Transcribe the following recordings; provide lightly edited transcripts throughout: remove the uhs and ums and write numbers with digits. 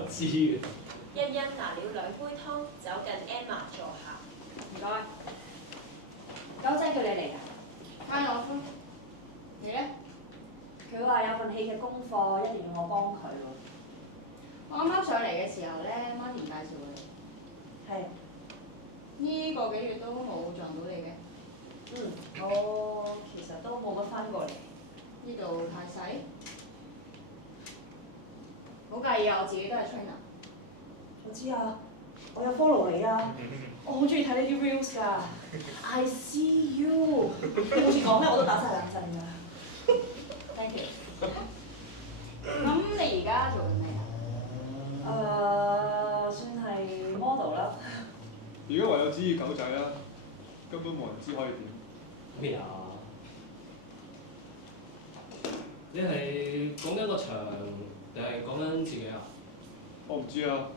人知嘅。欣欣拿了兩杯湯，走近 Emma 坐下。唔該。九仔叫你嚟㗎？啱我夫。你咧？佢話有份戲嘅功課，一定要我幫佢喎。我啱啱上嚟嘅時候咧，Martin 介紹我哋。係。呢個幾月都冇撞到你嘅。我其實都冇乜翻過嚟。呢度太細。冇介意啊，我自己都係 trainer。我知啊，我有 follow 你啊，我好中意睇呢啲 reels 㗎。I see you，你好似講咩我都打晒冷震㗎。Thank you。咁你而家做緊咩啊？算係 model 啦。而家唯有指意狗仔啦，根本冇人知可以點。咩啊？你係講緊個場定係講緊自己啊？我唔知啊，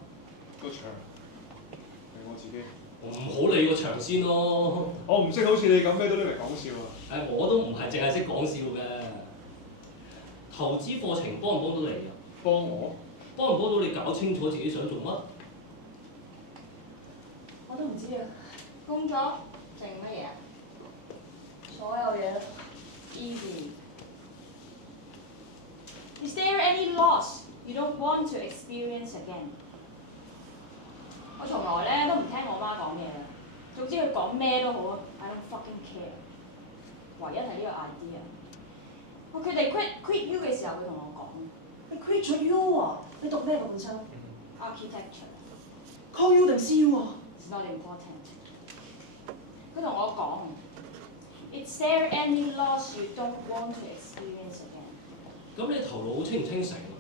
個場係我自己。唔好理個場先咯。我唔識好似你咁咩都拎嚟講笑啊！我都唔係淨係識講笑嘅。投資課程幫唔幫到你啊？幫我？幫唔幫到你搞清楚自己想做乜？我都唔知啊。工作定乜嘢啊？所有嘢。Easy。Is there any loss you don't want to experience again？ 我從來咧都唔聽我媽講嘢嘅，總之佢講咩都好啊 ，I don't fucking care。唯一係呢個 idea。我決定 quit U 嘅時候，佢同我講你 quit 咗 U 啊？你讀咩㗎本身 architecture。Call U 定 CU 啊 It's not important。佢同我講 ，Is there any loss you don't want to experience again？ 咁你頭腦清唔清醒啊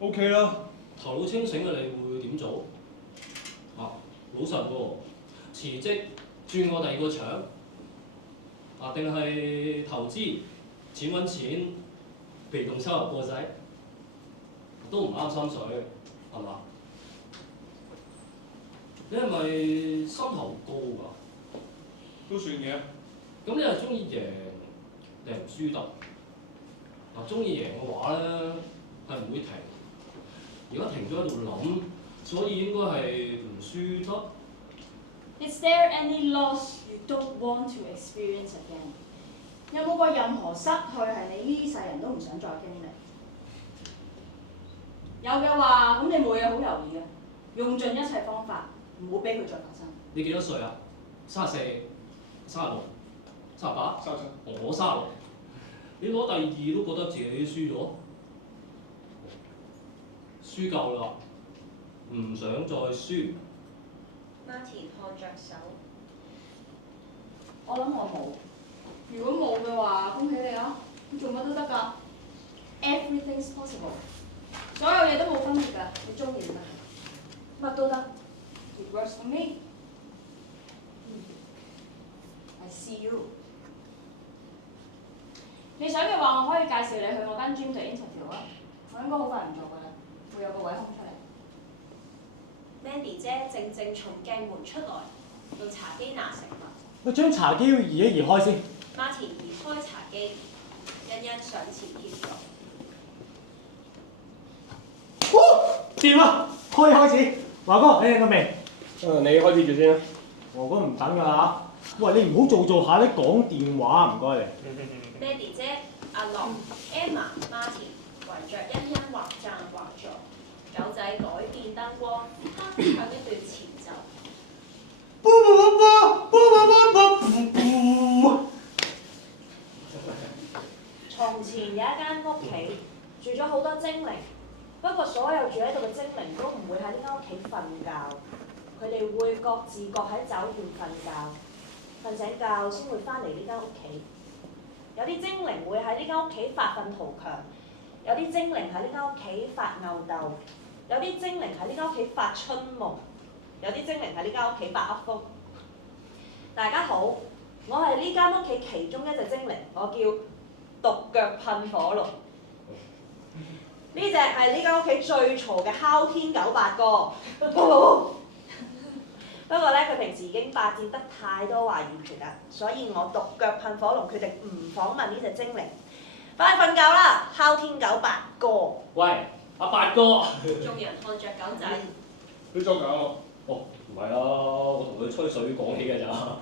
？OK 啦。頭腦清醒嘅你會點做？老實喎，辭職轉過第二個場，定係投資錢揾錢，被動收入過仔，都唔啱心水，係嘛？你係咪心頭高㗎？都算嘅。咁你係中意贏定係唔輸得？中意贏嘅話咧，係唔會停。而家停咗喺度諗，所以應該係唔輸得。Is there any loss you don't want to experience again？ 有冇過任何失去係你呢世人都唔想再經歷？有嘅話，咁你冇嘢好猶豫嘅，用盡一切方法，唔好俾佢再發生。你幾多歲啊？34、36、38、37。我36。你攞第二都覺得自己輸咗，輸夠啦，唔想再輸。Martin 看着手。我諗我冇。如果冇嘅話，恭喜你啊！你做乜都得㗎 ，everything's possible。所有嘢都冇分別㗎，你中意就得。乜都得。It works for me。I see you。你想嘅話，我可以介紹你去我間 gym 度 interview 啊。我應該好快唔做㗎啦，會有個位空出嚟。Mandy 姐正從鏡門出來，到茶几拿食物。我將茶几要移一移開先。Martin 移開茶几，欣欣上前協助。掂啊！開始。華哥，你嚟未？你開始住先啦。華哥唔等㗎嚇。喂，你唔好做下咧講電話，唔該你。Mandy 姐、阿樂、Emma、Martin 圍着欣欣或站或坐，狗仔改變燈光，哼唱一段前奏。從前有一間屋企，住咗好多精靈。不過所有住喺度嘅精靈都唔會喺呢間屋企瞓覺，佢哋會各自各喺酒店瞓覺，瞓醒覺先會翻嚟呢間屋企。有啲精靈會喺呢間屋企發奮圖強，有啲精靈喺呢間屋企發吽哣，有啲精靈喺呢間屋企發春夢，有啲精靈喺呢間屋企發噏風。大家好，我係呢間屋企其中一隻精靈，我叫獨腳噴火龍。呢隻係呢間屋企最嘈嘅哮天狗八哥。不過咧，佢平時已經霸佔得太多話語權啦，所以我獨腳噴火龍決定唔訪問呢隻精靈，翻去瞓覺啦，哮天狗八哥。喂，阿八哥。眾人看着狗仔，你作狗？哦，唔係啊，我同佢吹水講起嘅咋。呢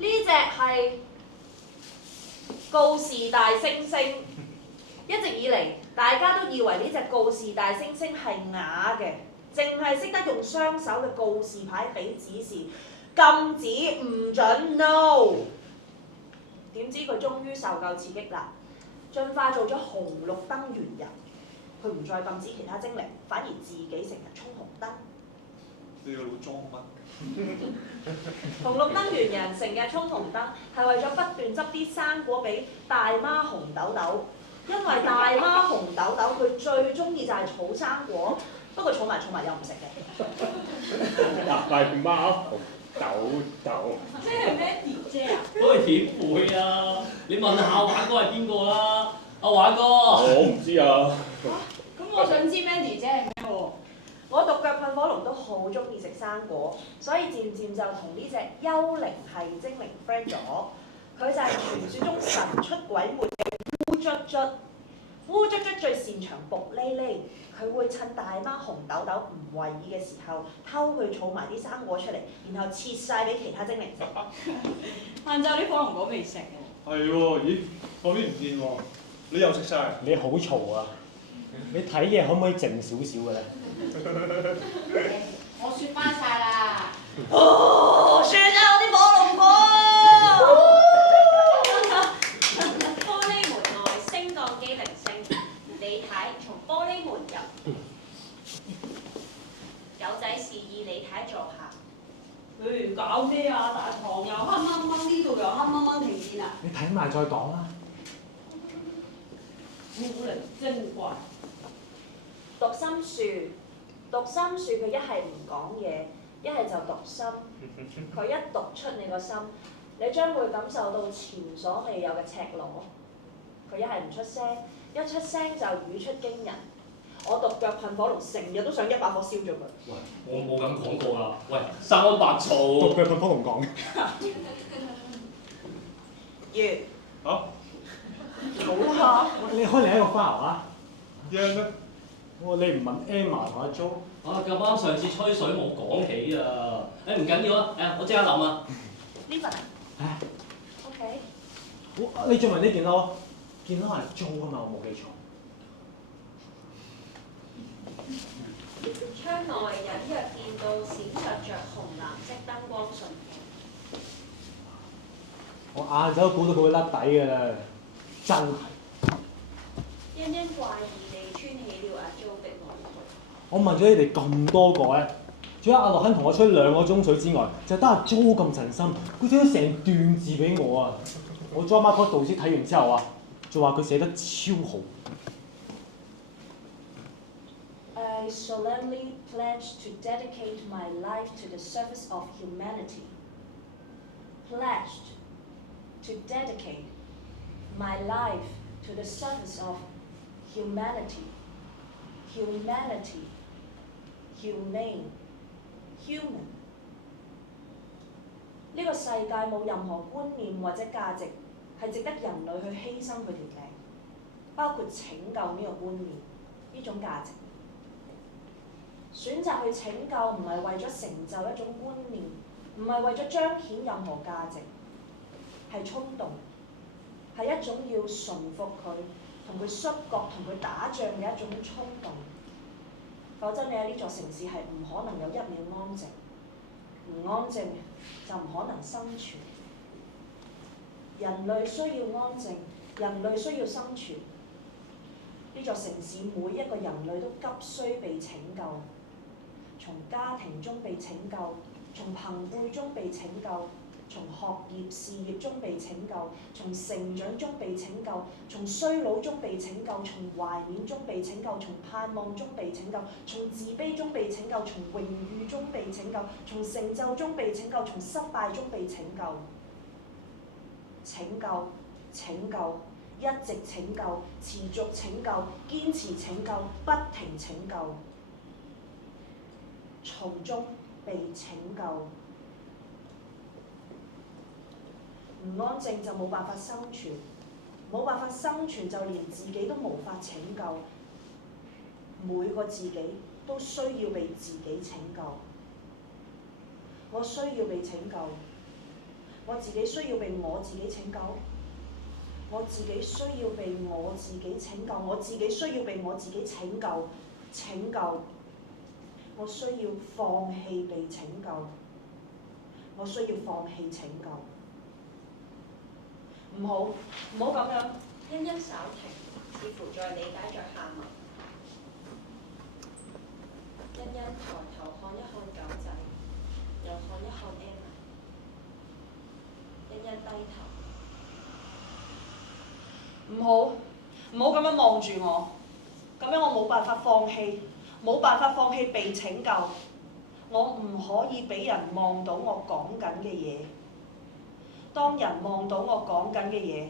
只係告示大猩猩。一直以嚟，大家都以為呢只告示大猩猩係啞嘅，淨係識得用雙手嘅告示牌俾指示，禁止唔準 no。點知佢終於受夠刺激啦，進化做咗紅綠燈猿人。佢唔再禁止其他精靈，反而自己成日衝紅燈。你個腦裝乜？紅綠燈猿人成日衝紅燈，係為咗不斷執啲生果俾大媽紅豆豆，因為大媽紅豆豆佢最中意就係儲生果，不過儲埋又唔食嘅。大媽紅豆豆。即係咩碟啫啊？都係點會啊？你問下華哥係邊個啦？阿華哥。我唔知啊。咁我想知 Mandy 姐係咩喎？我獨腳噴火龍都好中意食生果，所以漸漸就同呢隻幽靈系精靈 friend 咗。佢就係傳說中神出鬼沒嘅烏卒卒。烏卒卒最擅長伏匿匿，佢會趁大媽紅豆豆唔為意嘅時候，偷去儲埋啲生果出嚟，然後切晒俾其他精靈食。晏晝啲火龍果未食喎。係喎，咦？後邊唔見喎，你又食晒？你好嘈啊！你睇嘢可唔可以靜少少嘅咧？我雪翻晒啦。哦，雪啊！我啲火龍果。玻璃門外升降機鈴聲，李太從玻璃門入，狗仔示意李太坐下。搞咩啊？大堂又黑掹掹，呢度又黑掹掹，停電啊！你睇埋再講啦。古靈精怪。讀心術，讀心術佢一係唔講嘢，一係就讀心。佢一讀出你個心，你將會感受到前所未有嘅赤裸。佢一係唔出聲，一出聲就語出驚人。我獨腳噴火龍成日都想一把火燒咗佢。喂，我冇咁講過啊！喂，生安白造。獨腳噴火龍講嘅。完。嚇？好啦。你開另一個 file 啊？驚咩？你唔問 Emma 同阿 Jo？啊，咁啱上次吹水冇講起啊！唔緊要啊，我即刻諗啊。呢份啊？唉 OK。好，你再問呢件咯，件咯係 Jo 啊嘛，我冇記錯。窗外隱約見到閃爍着紅藍色燈光唇形。我晏晝都估到佢會甩底㗎啦，真係。欣欣怪異地穿起了阿 Jo 的外套。我問咗你哋咁多個咧，除咗阿樂肯同我吹2個鐘水之外，就得阿 Jo 咁盡心，佢寫咗成段字俾我啊！我 John Mark 導師睇完之後啊，就話佢寫得超好。I solemnly pledge to dedicate my life to the service of humanity. Pledged to dedicate my life to the service of humanity. Humanity. Humane. Human. 呢個世界冇任何觀念或者價值係值得人類去犧牲佢條命，包括拯救呢個觀念，呢種價值。選擇去拯救唔係為咗成就一種觀念，唔係為咗彰顯任何價值，係衝動，係一種要馴服佢、同佢摔角、同佢打仗嘅一種衝動。否則你喺呢座城市係唔可能有1秒安靜，唔安靜就唔可能生存。人類需要安靜，人類需要生存。呢座城市每一個人類都急需被拯救。從家庭中被拯救，從朋輩中被拯救，從學業事業中被拯救，從成長中被拯救，從衰老中被拯救，從懷緬中被拯救，從盼望中被拯救，從自卑中被拯救，從榮譽中被拯救，從成就中被拯救，從失敗中被拯救。拯救，拯救，一直拯救，持續拯救，堅持拯救，不停拯救。從中被拯救，唔安靜就冇辦法生存，冇辦法生存就連自己都無法拯救。每個自己都需要被自己拯救。我需要被拯救，我自己需要被我自己拯救，我自己需要被我自己拯救，我自己需要被我自己拯救，拯救。我需要放棄被拯救，我需要放棄拯救。唔好咁樣。欣欣稍停，似乎在理解着下文。欣欣抬頭看一看狗仔，又看一看 Emma。欣欣低頭。唔好咁樣望住我，咁樣我冇辦法放棄，冇辦法放棄被拯救。我唔可以俾人望到我講緊嘅嘢。當人望到我講緊嘅嘢，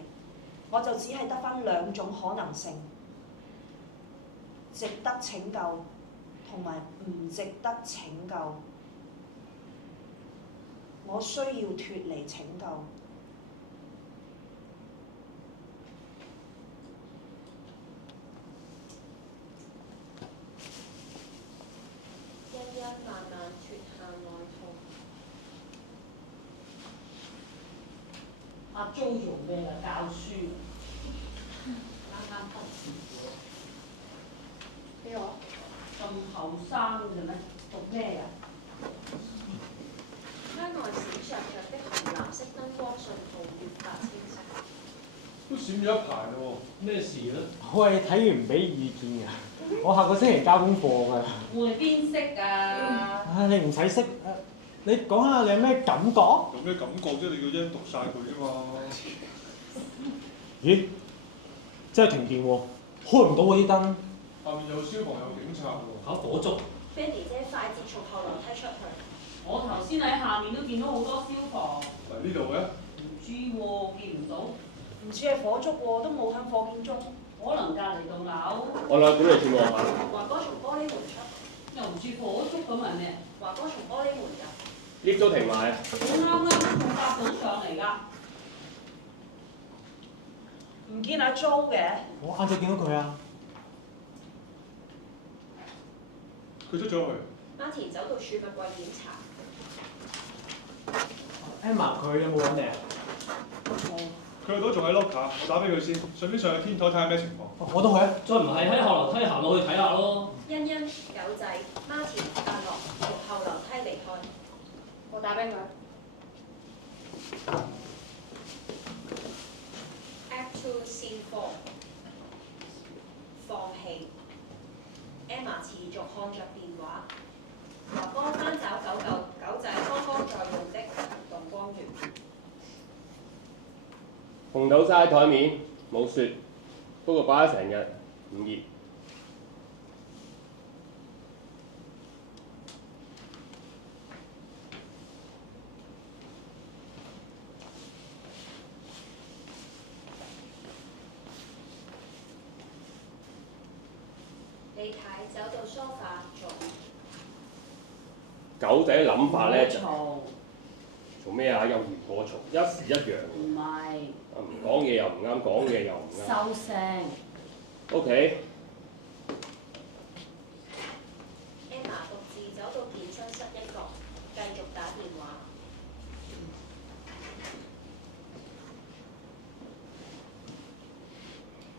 我就只係得返兩種可能性：值得拯救同埋唔值得拯救。我需要脫離拯救。欣欣慢慢脱下外套。阿 Jo 做咩啊？教書。啱啱畢業喎。邊個？咁後生嘅咩？讀咩啊？窗外閃爍着的紅藍色燈光信號越發清晰。都閃咗一排啦喎。咩事咧？我係睇完唔俾意見㗎，我下個星期交功課㗎。會邊識啊？你唔使識，你講下你有咩感覺？有咩感覺啫？你個音讀晒佢啫嘛。咦？真係停電喎，開唔到嗰啲燈。下面有消防有警察喎。考火燭。Fanny 姐快捷從後樓梯出去。我頭先喺下面都見到好多消防。嚟呢度嘅？唔知喎，見唔到。唔似係火燭喎，都冇響火警鐘。可能隔離棟樓。我兩管理處望下。華哥從玻璃門出。又唔似火燭咁係咩？華哥從玻璃門入。 lift 都停埋啊！我啱啱從搭到上嚟㗎。唔見阿 Jo 嘅。我晏晝見到佢啊。佢出咗去。Marty 走到儲物櫃檢查。 Emma 佢有冇揾你啊？佢去到仲喺 locker，我打俾佢先，順便上去天台睇下咩情況。我都去啊。再唔係喺後樓梯行落去睇下咯。欣欣、狗仔、Marty、阿樂從後樓梯離開。我打俾佢。Act 2 Scene 4。放棄。Emma 持續看着電話。華哥翻找狗仔剛剛在用的行動光源。紅豆沙喺台面，冇雪，不過擺咗成日，唔熱。李太走到梳化坐。狗仔嘅諗法咧就嘈。做咩啊？又嫌我嘈，一時一樣。唔係。唔講嘢又唔啱，講嘢又唔啱。收聲。OK。 Emma 獨自走到健身室一角，繼續打電話。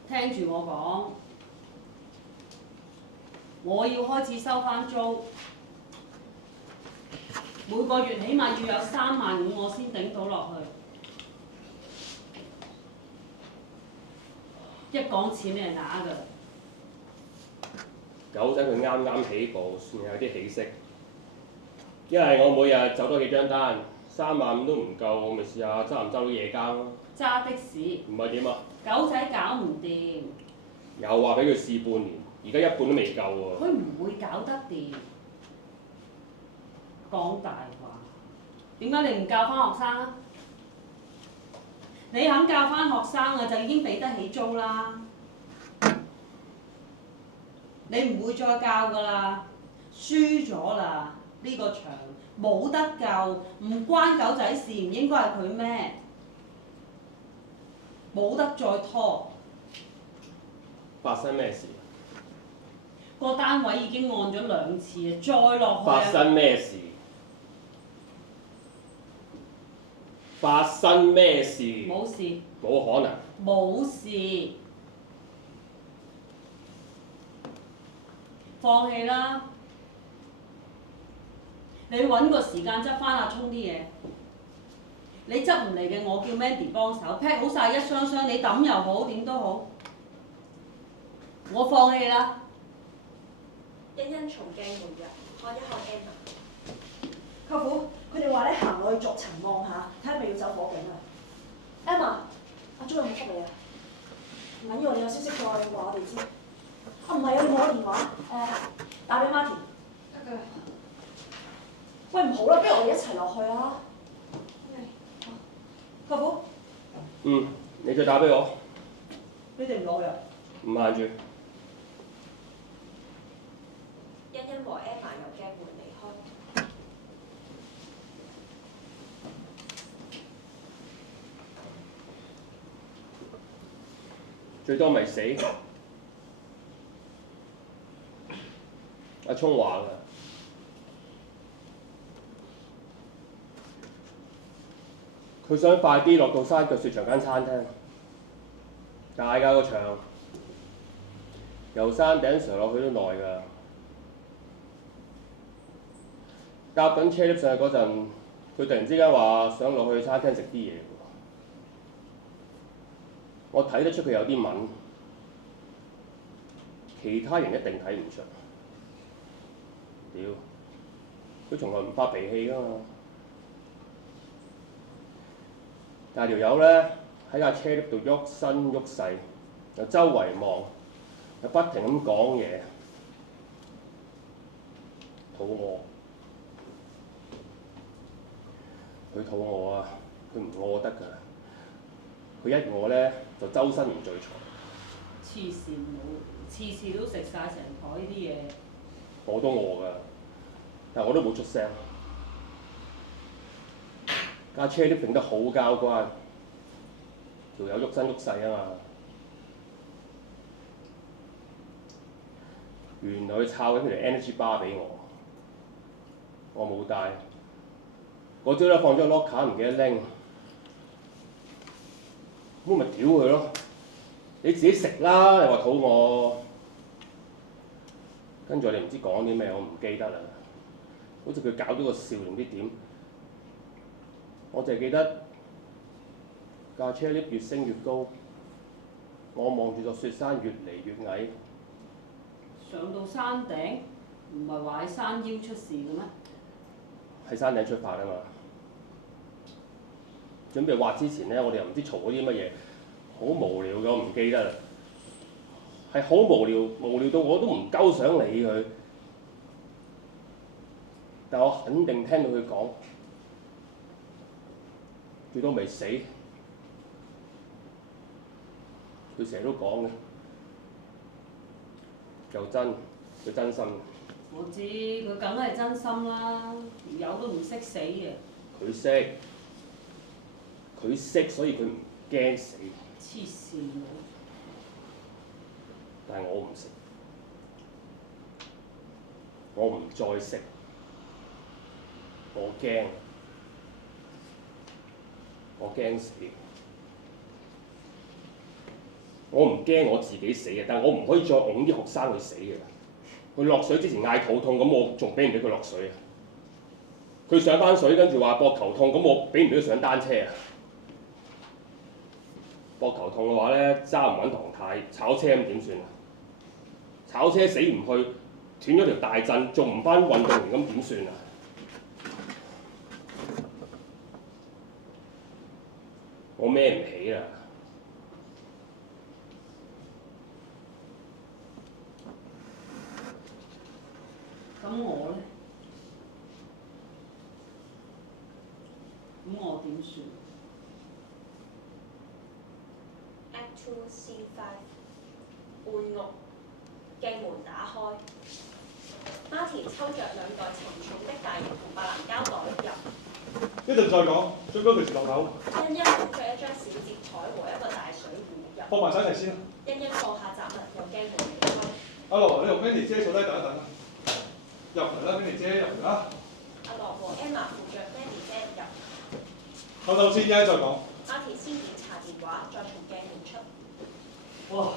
聽住我講，我要開始收翻租，每個月起碼要有35000我先頂到落去。一講錢你係啞㗎。狗仔佢啱啱起步，算係有啲起色。一係我每日走多幾張單，35000都唔夠，我咪試下揸唔揸到夜更咯。揸的士。唔係點啊？狗仔搞唔掂。又話俾佢試半年，而家一半都未夠喎。佢唔會搞得掂。講大話。點解你唔教翻學生啊？你肯教翻學生啊，就已經俾得起租啦。你唔會再教㗎啦，輸咗啦，呢個場冇得救，唔關狗仔事，唔應該係佢咩？冇得再拖。發生咩事？個單位已經按咗2次啊，再落去發啊！生咩事？發生咩事？冇事，冇可能。冇事，放棄啦！你揾個時間執翻阿聰啲嘢，你執唔嚟嘅我叫 Mandy 幫手 pack 好晒一箱箱，你抌又好點都好，我放棄啦。欣欣從鏡回入，看一看 Emma。舅父，佢哋話咧行落去逐層望下，睇下係咪要走火警啊？Emma，阿鐘有冇覆你啊？唔緊要，你有消息再話我哋知。啊唔係啊，你冇我電話，打俾 Martin。得㗎。喂唔好啦，不如我哋一齊落去啊！舅父，你再打俾我，你哋唔落去啊？唔限住。欣欣和 Emma 由鏡門離開。最多咪死。阿聰話㗎，佢想快啲落到山腳雪場間餐廳，大㗎個場，由山頂上落去都耐㗎。搭緊車 lift 上去嗰陣，佢突然之間話想落去餐廳食啲嘢喎。我睇得出佢有啲敏，其他人一定睇唔出。屌，佢從來唔發脾氣㗎嘛。但係條友咧喺架車 lift 度喐身喐勢，又周圍望，又不停咁講嘢，肚餓。佢肚餓啊，佢唔餓得㗎。佢一餓咧就周身唔聚財。黐線佬，次次都食晒成台啲嘢。我都餓㗎，但我都冇出聲。架車都揈得好交關，條友喐身喐勢啊嘛。原來佢抄緊條 energy bar 俾我，我冇帶。嗰朝咧放咗 locker 唔記得拎，咁咪屌佢咯！你自己食啦，你話肚餓。跟住我哋唔知講啲咩，我唔記得啦。好似佢搞咗個笑定唔知點，我淨係記得架車 lift 越升越高，我望住座雪山越嚟越矮。上到山頂，唔係話喺山腰出事嘅咩？喺山頂出發啊嘛！準備滑之前咧，我哋又唔知嘈嗰啲乜嘢，好無聊嘅，我唔記得啦。係好無聊，無聊到我都唔鳩想理佢。但我肯定聽到佢講，最多未死。佢成日都講嘅，又真，佢真心。我知佢梗係真心啦，條友都唔識死嘅。佢識，佢識，所以佢唔驚死。黐線佬！但係我唔識，我唔再識，我驚，我驚死。我唔驚我自己死嘅，但係我唔可以再擁啲學生去死嘅。佢落水之前嗌肚痛，咁我仲俾唔俾佢落水啊？佢上翻水跟住話膊頭痛，咁我俾唔俾佢上單車啊？膊頭痛嘅話咧，揸唔穩唐太，炒車咁點算啊？炒車死唔去，斷咗條大震，做唔翻運動員咁點算啊？我孭唔起啦！咁我咧？咁我點算？ Act 2 Scene 5搬屋，鏡門打開。Martin 抽着2袋沉重的大型紅白藍膠袋入。一陣再講，最高隨時落樓。欣欣捧着一張小摺台和一個大水壺入。放埋晒一齊先啦。欣欣放下雜物，由鏡門離開。阿樂，你同 Mandy 姐坐低等一等啦。入嚟啦，Mandy 姐入嚟啦。阿樂和 Emma 扶着 Mandy 姐入。後頭先啫，再講。Marty 先檢查電話，再從鏡面出。哇！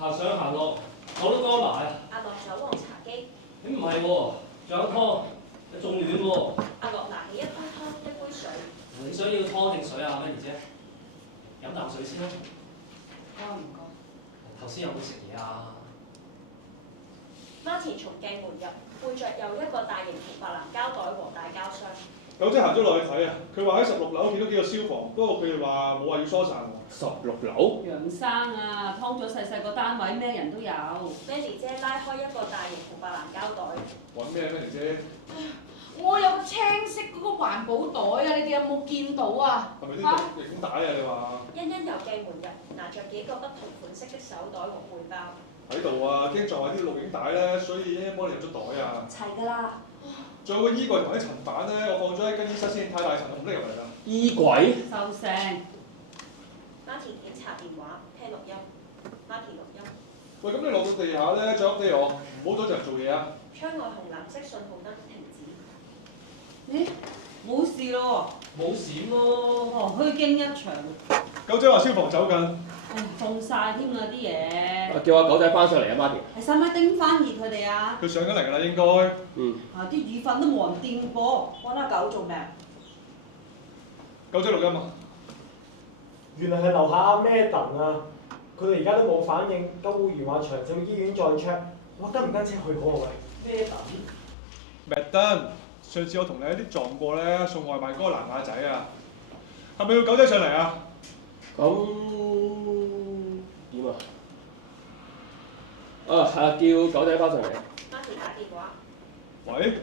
行上行落，我都乾埋啊！阿樂走往茶几。你唔係喎，仲有湯，仲暖喎。阿樂拿起一杯湯一杯水。你想要湯定水啊，Mandy 姐？飲啖水先啦。唔該。頭先有冇食嘢啊？ Marty 從鏡門入，背着有一個大型紅白藍膠袋和大膠箱。九姐行咗落去睇啊，佢話喺16樓見到幾個消防，不過佢哋話冇話要疏散喎。16樓？楊生啊，劏咗細個單位，咩人都有。Mandy 姐拉開一個大型紅白藍膠袋。揾咩，Mandy 姐？我有個青色嗰個環保袋啊，你哋有冇見到啊？係咪啲錄影帶啊？你話？欣欣由鏡門入，拿着幾個不同款式的手袋和背包。喺度啊，驚撞壞啲錄影帶咧，所以欣欣幫你入咗袋啊。齊㗎啦。仲有個衣櫃同啲塵板咧，我放咗喺更衣室先，太大塵我唔拎入嚟啦。衣櫃？收聲。Marty 檢查電話，聽錄音。Marty 錄音。喂，咁你落到地下咧，再 update 我，唔好阻住人做嘢啊。窗外紅藍色信號燈停止。咦？冇事咯冇閃咯。哦，虛驚一場。九姐話消防走緊。唉，凍晒添啦啲嘢。叫阿狗仔翻上嚟啊，Marty。係使唔使叮翻熱佢哋啊？佢上緊嚟㗎啦，應該。嗯。啊！啲雨粉都冇人掂過，揾阿狗做咩啊？九姐錄音啊！原來係樓下阿 Madam 啊！佢哋而家都冇反應，救護員話長照醫院再 check，我跟唔跟車去好啊喂？Madam，上次我同你喺啲撞過咧，送外賣嗰個南亞仔啊，係咪要九姐上嚟啊？咁點啊？叫狗仔翻上嚟。Marty 打電話。喂，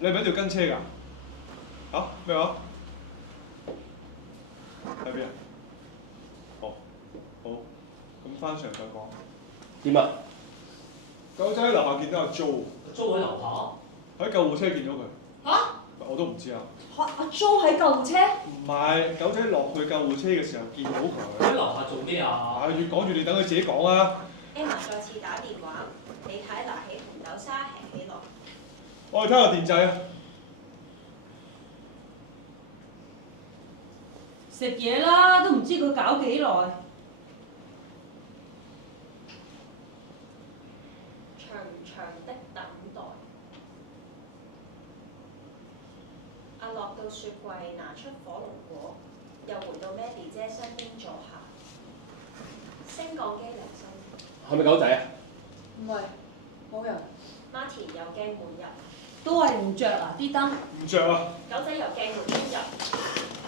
你係咪喺度跟車㗎？嚇咩話？喺邊啊？哦，好，咁翻上嚟再講。點啊？狗仔喺樓下見到阿 Jo。租喺樓喺救護車見到佢。嚇？我都唔知啊。阿 Jo 喺救護車？唔係，狗仔落去救護車嘅時候見到下，喺佢。樓下做咩啊？越講越你等佢自己講啊。Emma 再次打電話，李太拿起紅豆沙吃起來。我哋睇下電掣啊。食嘢啦，都唔知佢搞幾耐。長長的等待。阿樂到雪櫃拿出火龍果，又回到 Mandy 姐身邊坐下。升降機鈴聲。係咪狗仔啊？唔係，冇人。Marty 由鏡門入。都係唔着啊啲燈。唔着啊！狗仔由鏡門邊入。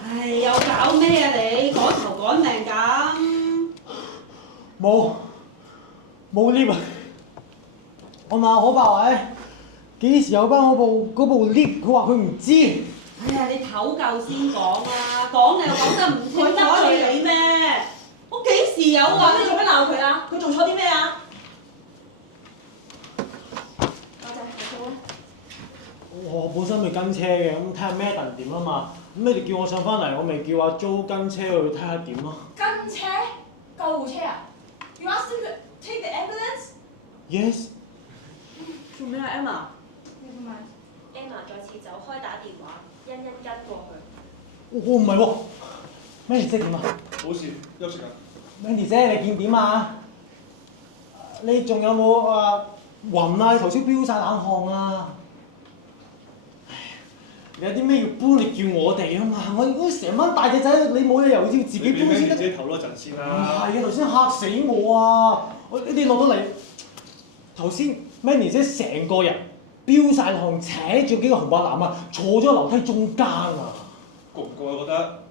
唉，又搞咩啊你？趕頭趕命咁。冇 lift 啊！我問我爸話幾時有班嗰部 lift？佢話佢唔知。哎呀，你唞夠先講啦，講你又講得唔清楚你咩？我幾時有啊？你做咩鬧佢啊？佢做錯啲咩啊？狗仔，你做啦。我本身咪跟車嘅，咁睇下 Madam 點啊嘛。咁你哋叫我上翻嚟，我咪叫阿 Jo 跟車去睇下點咯。跟車？救護車啊 ？You asked him to take the ambulance? Yes。做咩啊 Emma？ Never mind. Emma 再次走開打電話，欣欣跟過去。我唔係喎，Mandy 姐點啊冇事，休息緊。 ？Mandy 姐你見點啊？你仲有冇暈啊？你頭先飆晒冷汗啊！你有啲咩要搬，你叫我哋啊嘛！我成班大隻仔，你冇理由要自己搬先得。你俾 Mandy 姐唞多陣先唔啦。係啊！頭先嚇死我啊！你哋落到嚟，頭先 Mandy 姐成個人飆晒汗，扯住幾個紅白藍啊，坐咗喺樓梯中間啊！焗唔焗啊？覺得？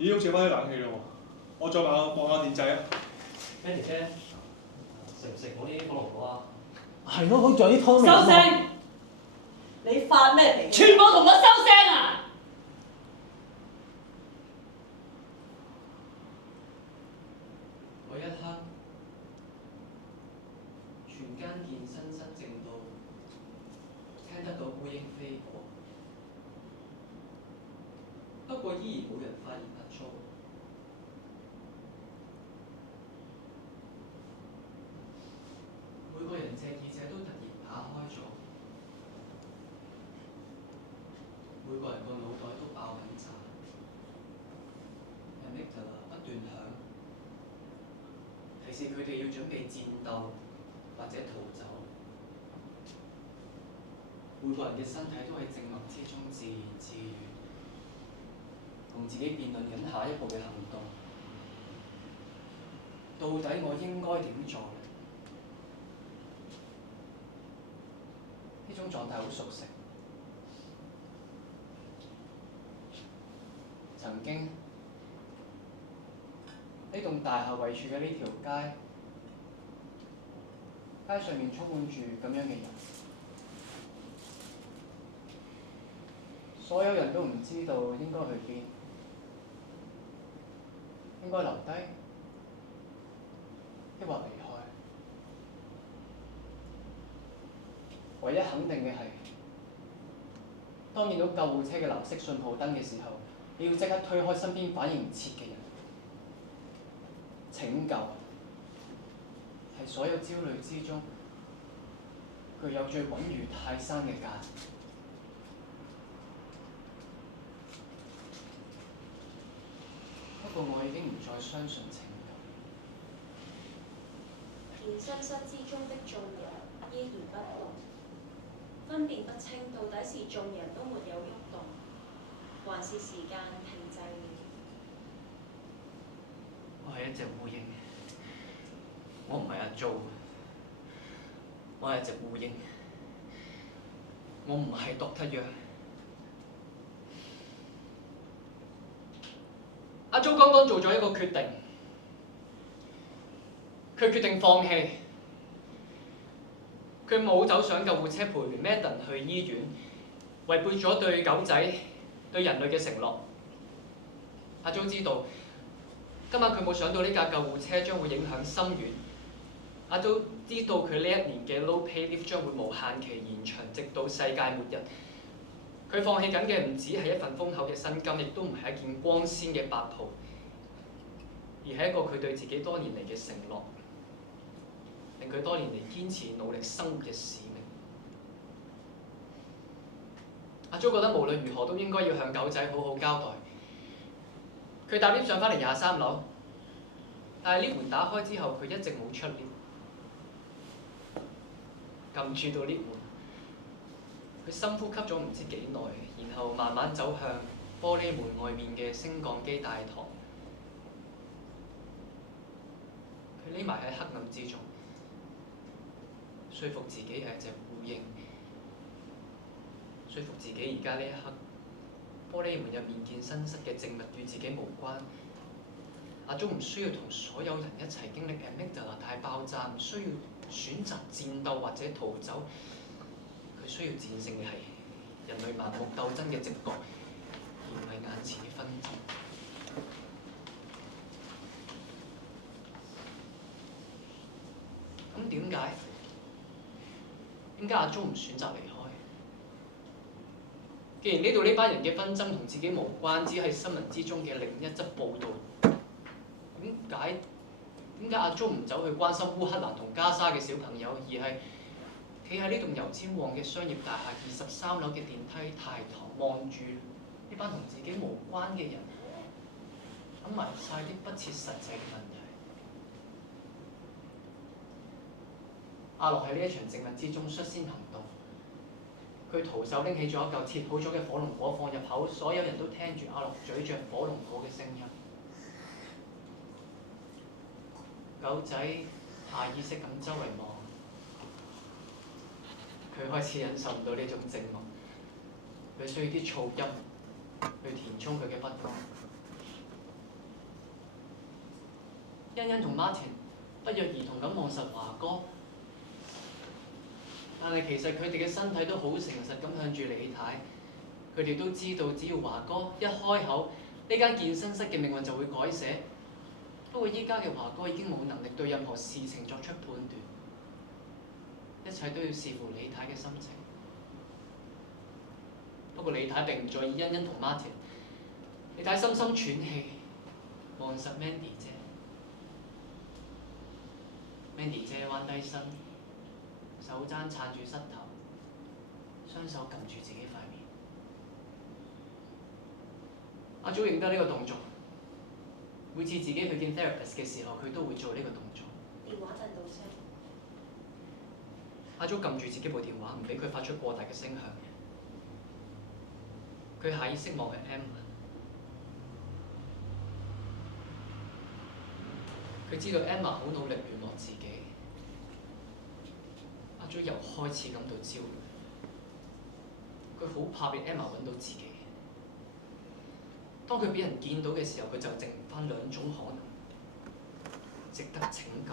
咦，好似翻啲冷氣咯喎！我再望下電掣啊。Mandy 姐，食唔食我啲火龍果啊？係咯，好似仲有啲湯味收聲！你發咩脾氣？全部同我收聲啊！嗰一刻，全間健身室靜到聽得到烏蠅飛過，不過依然冇人發現阿 Jo。每個人個人個腦袋都爆緊炸 ，amygdala 不斷響，提示佢哋要準備戰鬥或者逃走。每個人嘅身體都喺靜默之中自言自語，同自己辯論緊下一步嘅行動。到底我應該點做呢？呢種狀態好熟悉。曾經呢棟大廈位處嘅呢條街，街上面充滿住咁樣嘅人，所有人都唔知道應該去邊，應該留低，抑或離開。唯一肯定嘅係，當見到救護車嘅藍色信號燈嘅時候，你要即刻推開身邊反應唔切嘅人。拯救係所有焦慮之中具有最穩如泰山嘅價值。不過我已經唔再相信拯救。健身室之中的眾人依然不動，分辨不清到底是眾人都沒有喐動，還是時間停滯了。我係一隻烏蠅，我唔係阿 Jo， 我係一隻烏蠅，我唔係Dr. Yang。阿 Jo 剛剛做咗一個決定，佢決定放棄，佢冇走上救護車陪 Madden 去醫院，違背咗對狗仔、對人類嘅承諾。阿 Jo 知道今晚佢冇上到呢架救護車將會影響深遠。阿 Jo 知道佢呢一年嘅 low pay leave 將會無限期延長，直到世界末日。佢放棄緊嘅唔止係一份豐厚嘅薪金，亦都唔係一件光鮮嘅白袍，而係一個佢對自己多年嚟嘅承諾，令佢多年嚟堅持努力生活嘅使命。阿 Jo 覺得無論如何都應該要向狗仔好好交代。佢搭 lift 上返嚟23樓，但係 lift 門打開之後，佢一直冇出 lift， 撳住到 lift 門。佢深呼吸咗唔知幾耐，然後慢慢走向玻璃門外面嘅升降機大堂。佢匿埋喺黑暗之中，說服自己係一隻烏蠅，說服自己而家呢一刻，玻璃門入面健身室嘅靜物與自己無關。阿 Jo 唔需要同所有人一齊經歷 amygdala 大爆炸，唔需要選擇戰鬥或者逃走。佢需要戰勝嘅係人類盲目鬥爭嘅直覺，而唔係眼前嘅紛爭。咁點解阿 Jo 唔選擇離開？既然呢度呢班人嘅紛爭同自己無關，只係新聞之中嘅另一則報導，點解阿 Jo 唔走去關心烏克蘭同加沙嘅小朋友，而係企喺呢棟油尖旺嘅商業大廈23樓嘅電梯大堂，望住呢班同自己無關嘅人，諗埋晒啲不切實際嘅問題。阿樂喺呢一場靜物之中率先行動，佢徒手拎起咗一嚿切好咗嘅火龍果放入口，所有人都聽住阿樂咀嚼火龍果嘅聲音。狗仔下意識咁周圍望。佢開始忍受唔到呢種靜默，佢需要啲噪音去填充佢嘅不安。欣欣同 Martin 不約而同咁望實華哥，但係其實佢哋嘅身體都好誠實咁向住李太。佢哋都知道，只要華哥一開口，呢間健身室嘅命運就會改寫。不過依家嘅華哥已經冇能力對任何事情作出判斷。一切都要視乎李太嘅心情。不過李太並唔在意欣欣同 Martin。李太深深喘氣，望實 Mandy 姐。Mandy 姐彎低身，手踭撐住膝頭，雙手撳住自己塊面。阿祖認得呢個動作，每次自己去見 therapist 嘅時候，佢都會做呢個動作。電話震到聲。阿祖撳住自己部電話，唔俾佢發出過大嘅聲響。佢下意識望向 Emma， 佢知道 Emma 好努力聯絡自己。阿祖又開始感到焦慮，佢好怕俾 Emma 揾到自己。當佢俾人見到嘅時候，佢就剩翻兩種可能：值得拯救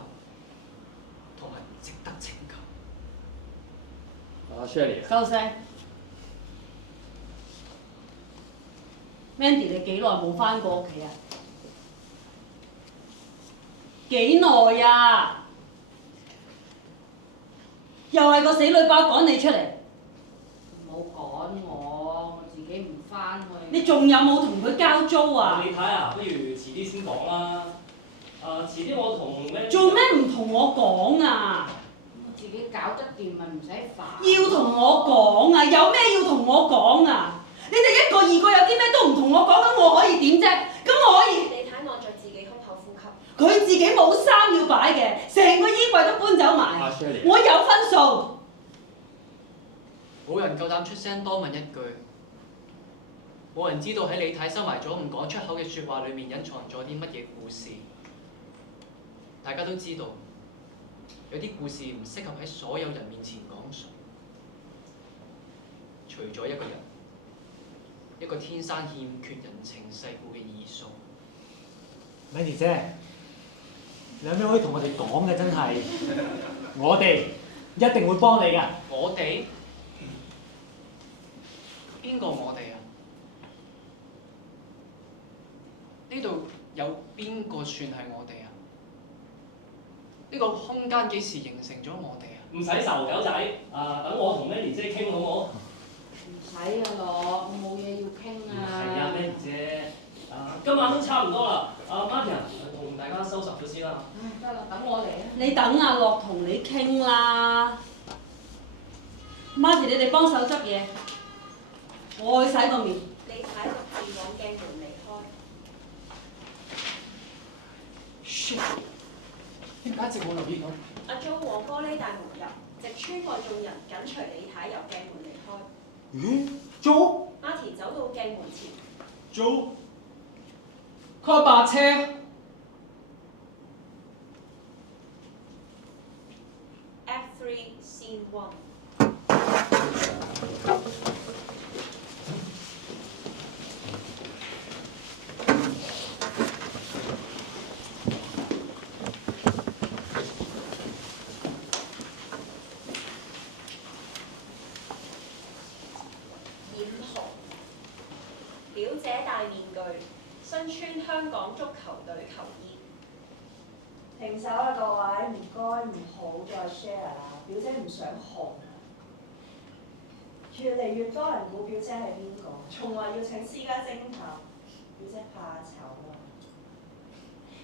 同埋唔值得拯救。阿 Shelly 收聲 ，Mandy 你幾耐冇翻過屋企啊？幾耐啊？又係個死女包趕你出嚟，唔好趕我自己唔翻去。你仲有冇同佢交租啊？你睇啊，不如遲啲先講啦。遲啲我同咩？做咩唔同我講啊？我自己搞得掂咪唔使煩。要同我講啊！有咩要同我講啊？你哋一個二個有啲咩都唔同我講，咁我可以點啫？咁我可以？李太按着自己胸口呼吸。佢自己冇衫要擺嘅，成個衣櫃都搬走埋。阿 Shelly 我有分數。冇人夠膽出聲多問一句，冇人知道喺李太收埋咗唔講出口嘅説話裏面隱藏咗啲乜嘢故事。大家都知道，有啲故事唔適合喺所有人面前講述，除咗一個人，一個天生欠缺人情世故嘅異數。Mandy 姐，你有咩可以同我哋講嘅？真係，我哋一定會幫你㗎。我哋？邊個我哋啊？呢度有邊個算係我哋啊？呢個空間幾時形成咗我哋啊？唔使愁，狗仔。等我同 Mandy 姐傾好唔好？唔使啊，我冇嘢要傾係啊啊。 ，Mandy 姐。今晚都差唔多啦。Martin 同大家收拾咗先啦。得啦，等我嚟啊。你等阿樂同你傾啦。Marty 你哋幫手執嘢，我去洗個面。李太獨自往鏡門離開。點解一直冇留意到？阿祖往玻璃大門入，直穿過眾人，緊隨李太由鏡門離開。咦？Jo？ Marty 走到鏡門前。 Jo？ 開白車。Act 3 Scene 1。表姐戴面具，身穿香港足球隊球衣。停手啦各位，唔該唔好再 share 啦，表姐唔想紅。越嚟越多人估表姐係邊個，仲話要請私家偵探，表姐怕醜啊！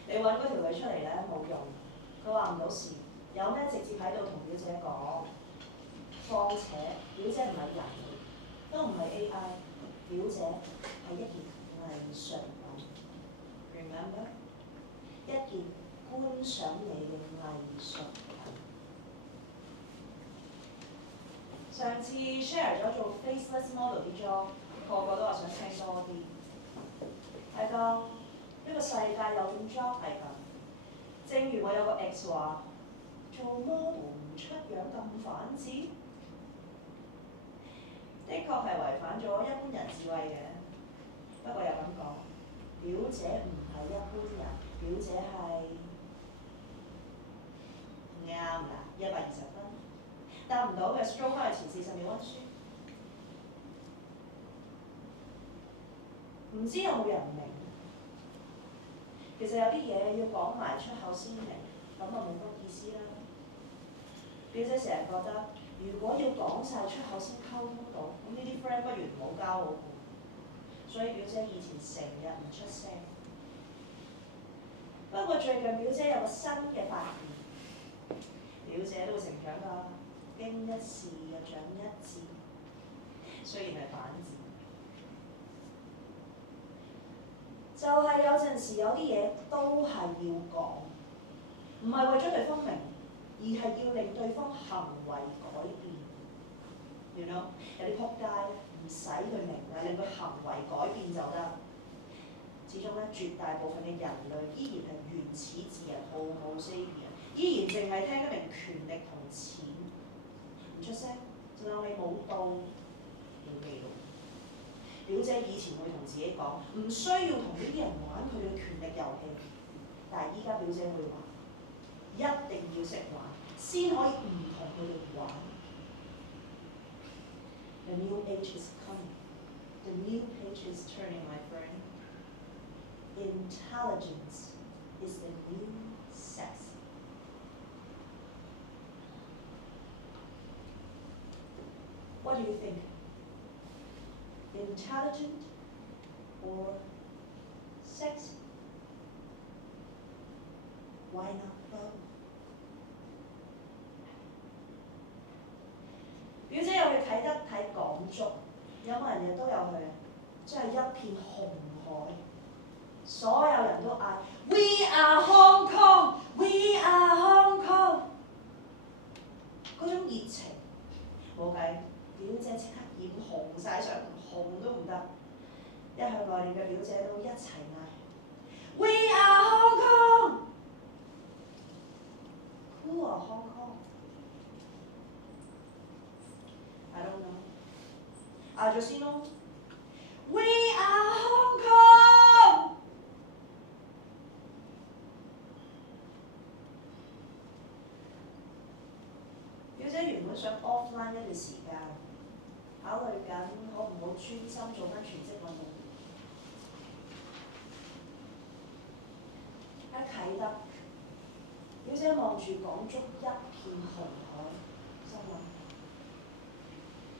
你揾嗰條女出嚟咧冇用，佢話唔到事，有咩直接喺度同表姐講。況且表姐唔係人，都唔係 AI， 表姐係一件藝術品 ，remember？ 一件觀賞你嘅藝術品。上次 share 咗做 faceless model 啲 job， 個個都話想聽多啲。係㗎，呢個世界有種 job 係咁。正如我有個 ex 話，做 model 唔出樣咁反智，的確係違反咗一般人智慧嘅。不過又咁講，表姐唔係一般人，表姐係啱啦，120分。答唔到嘅 scroll 翻去前40秒温書。唔知有冇人明？其實有啲嘢要講埋出口先明，咁就冇乜意思啦。表姐成日覺得，如果要講晒出口先溝通到，咁呢啲 friend 不如唔好交好過。所以表姐以前成日唔出聲。不過最近表姐有個新嘅發現，表姐都會成長㗎，經一事又長一智，雖然係反智。就係有陣時有啲嘢都係要講，唔係為咗對方明，而係要令對方行為改變。You know， 有啲仆街唔使佢明嘅，令佢行為改變就得。始終咧，絕大部分嘅人類依然係原始智人 Homo sapien， 依然淨係聽得明權力同錢，唔出聲，就當你冇到你未到。表姐以前會同自己講，唔需要同呢啲人玩佢嘅權力遊戲，但係依家表姐會話，一定要識玩，先可以唔同佢哋玩。The new age is coming. The new page is turning, my friend. Intelligence is the new sex. What do you think? Intelligent or sexy? Why not both? 表姐有去啟德睇港足，有冇人日都有去啊？真係一片紅海，所有人都嗌 We are Hong Kong, We are Hong Kong。嗰種熱情冇計，表姐即刻染紅晒相，紅都唔得。一向內斂嘅表姐都一齊嗌 We are Hong Kong。Who are Hong Kong? I don't know。嗌咗先咯。We are Hong Kong。表姐原本想 offline 一段時間，考慮緊可唔可專心做翻全職運動員。喺啟德，表姐望住港足一片紅海，心諗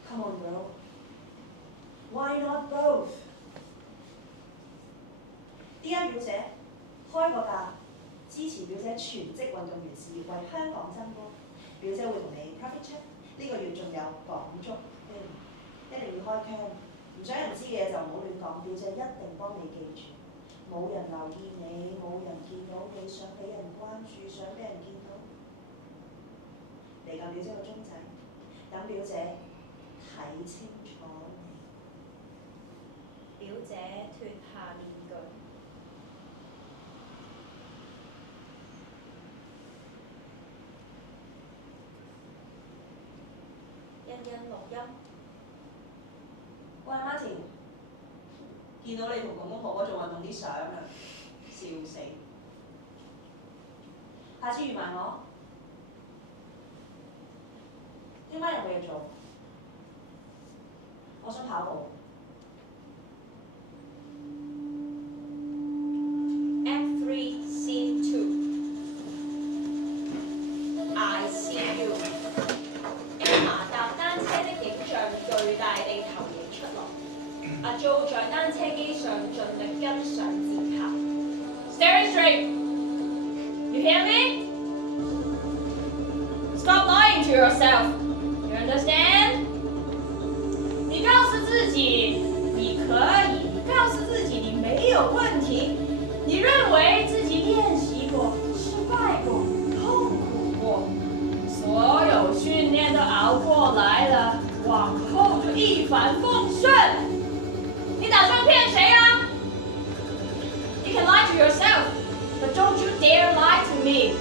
Come on bro。Why not both？ 依家表姐開個價，支持表姐全職運動員事業，為香港爭光。表姐會同你 profit check， 呢個月仲有港足，一定要開 cam， 唔想人知嘅就唔好亂講，表姐一定幫你記住。冇人留意你，冇人見到你，想俾人關注，想俾人見到。嚟緊表姐個鐘仔，等表姐睇清楚。表姐脱下面具，欣欣錄音。喂，Martin， 見到你同公公婆婆做運動啲相啊，笑死！下次預埋我。點解有冇嘢做？我想跑步。Act 3 Scene 2 I see you。 Emma 搭單車的影像巨大地投影出來，阿 Jo 在單車機上盡力跟上節拍。Staring straight. You hear me? Stop lying to yourself. You understand? 你告訴自己你可以，你告訴自己你沒有問題。你認為自己練習過、失敗過、痛苦過，所有訓練都熬過來了，往後就一帆風順。你打算騙誰啊？ You can lie to yourself, but don't you dare lie to me.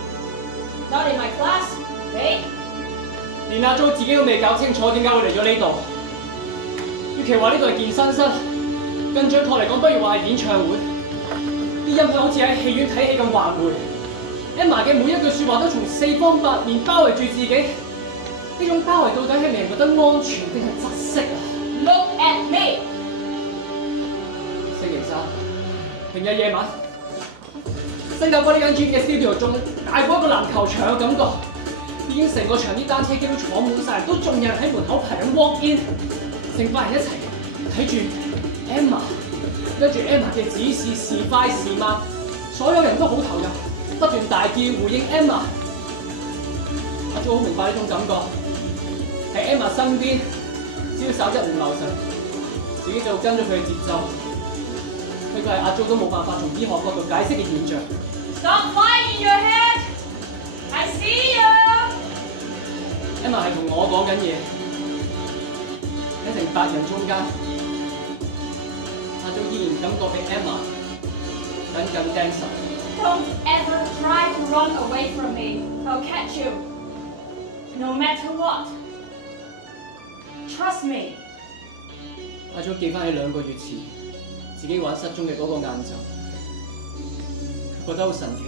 Not in my class, okay? 連阿 Jo 自己都未搞清楚點解會嚟咗呢度。與其話呢度係健身室，更準確嚟講，不如話係演唱會。啲音響好似喺戲院睇戲咁環迴。Emma 嘅每一句説話都從四方八面包圍住自己，呢種包圍到底係令人覺得安全定係窒息啊 Look at me。 星期三，平日夜晚，新加坡呢間 gym 嘅 studio 仲大過一個籃球場嘅感覺，已經成個場啲單車機都坐滿晒，都仲有人喺門口排緊 walk in， 成班人一齊睇住 Emma。跟住 Emma 嘅指示時快時慢，所有人都好投入，不斷大叫回應 Emma。阿 Jo 好明白呢種感覺，喺 Emma 身邊，只要稍一唔留神，自己就跟咗佢嘅節奏。佢就係阿 Jo 都冇辦法從醫學角度解釋嘅現象。 Stop flying in your head! I see you! Emma 係同我講緊嘢，喺成8人中間，阿 Jo 依然感覺俾 Emma 緊緊盯實。 Don't ever try to run away from me. I'll catch you. No matter what. Trust me. 阿 Jo 記翻起2個月前自己玩失蹤嘅嗰個晏晝，佢覺得好神奇。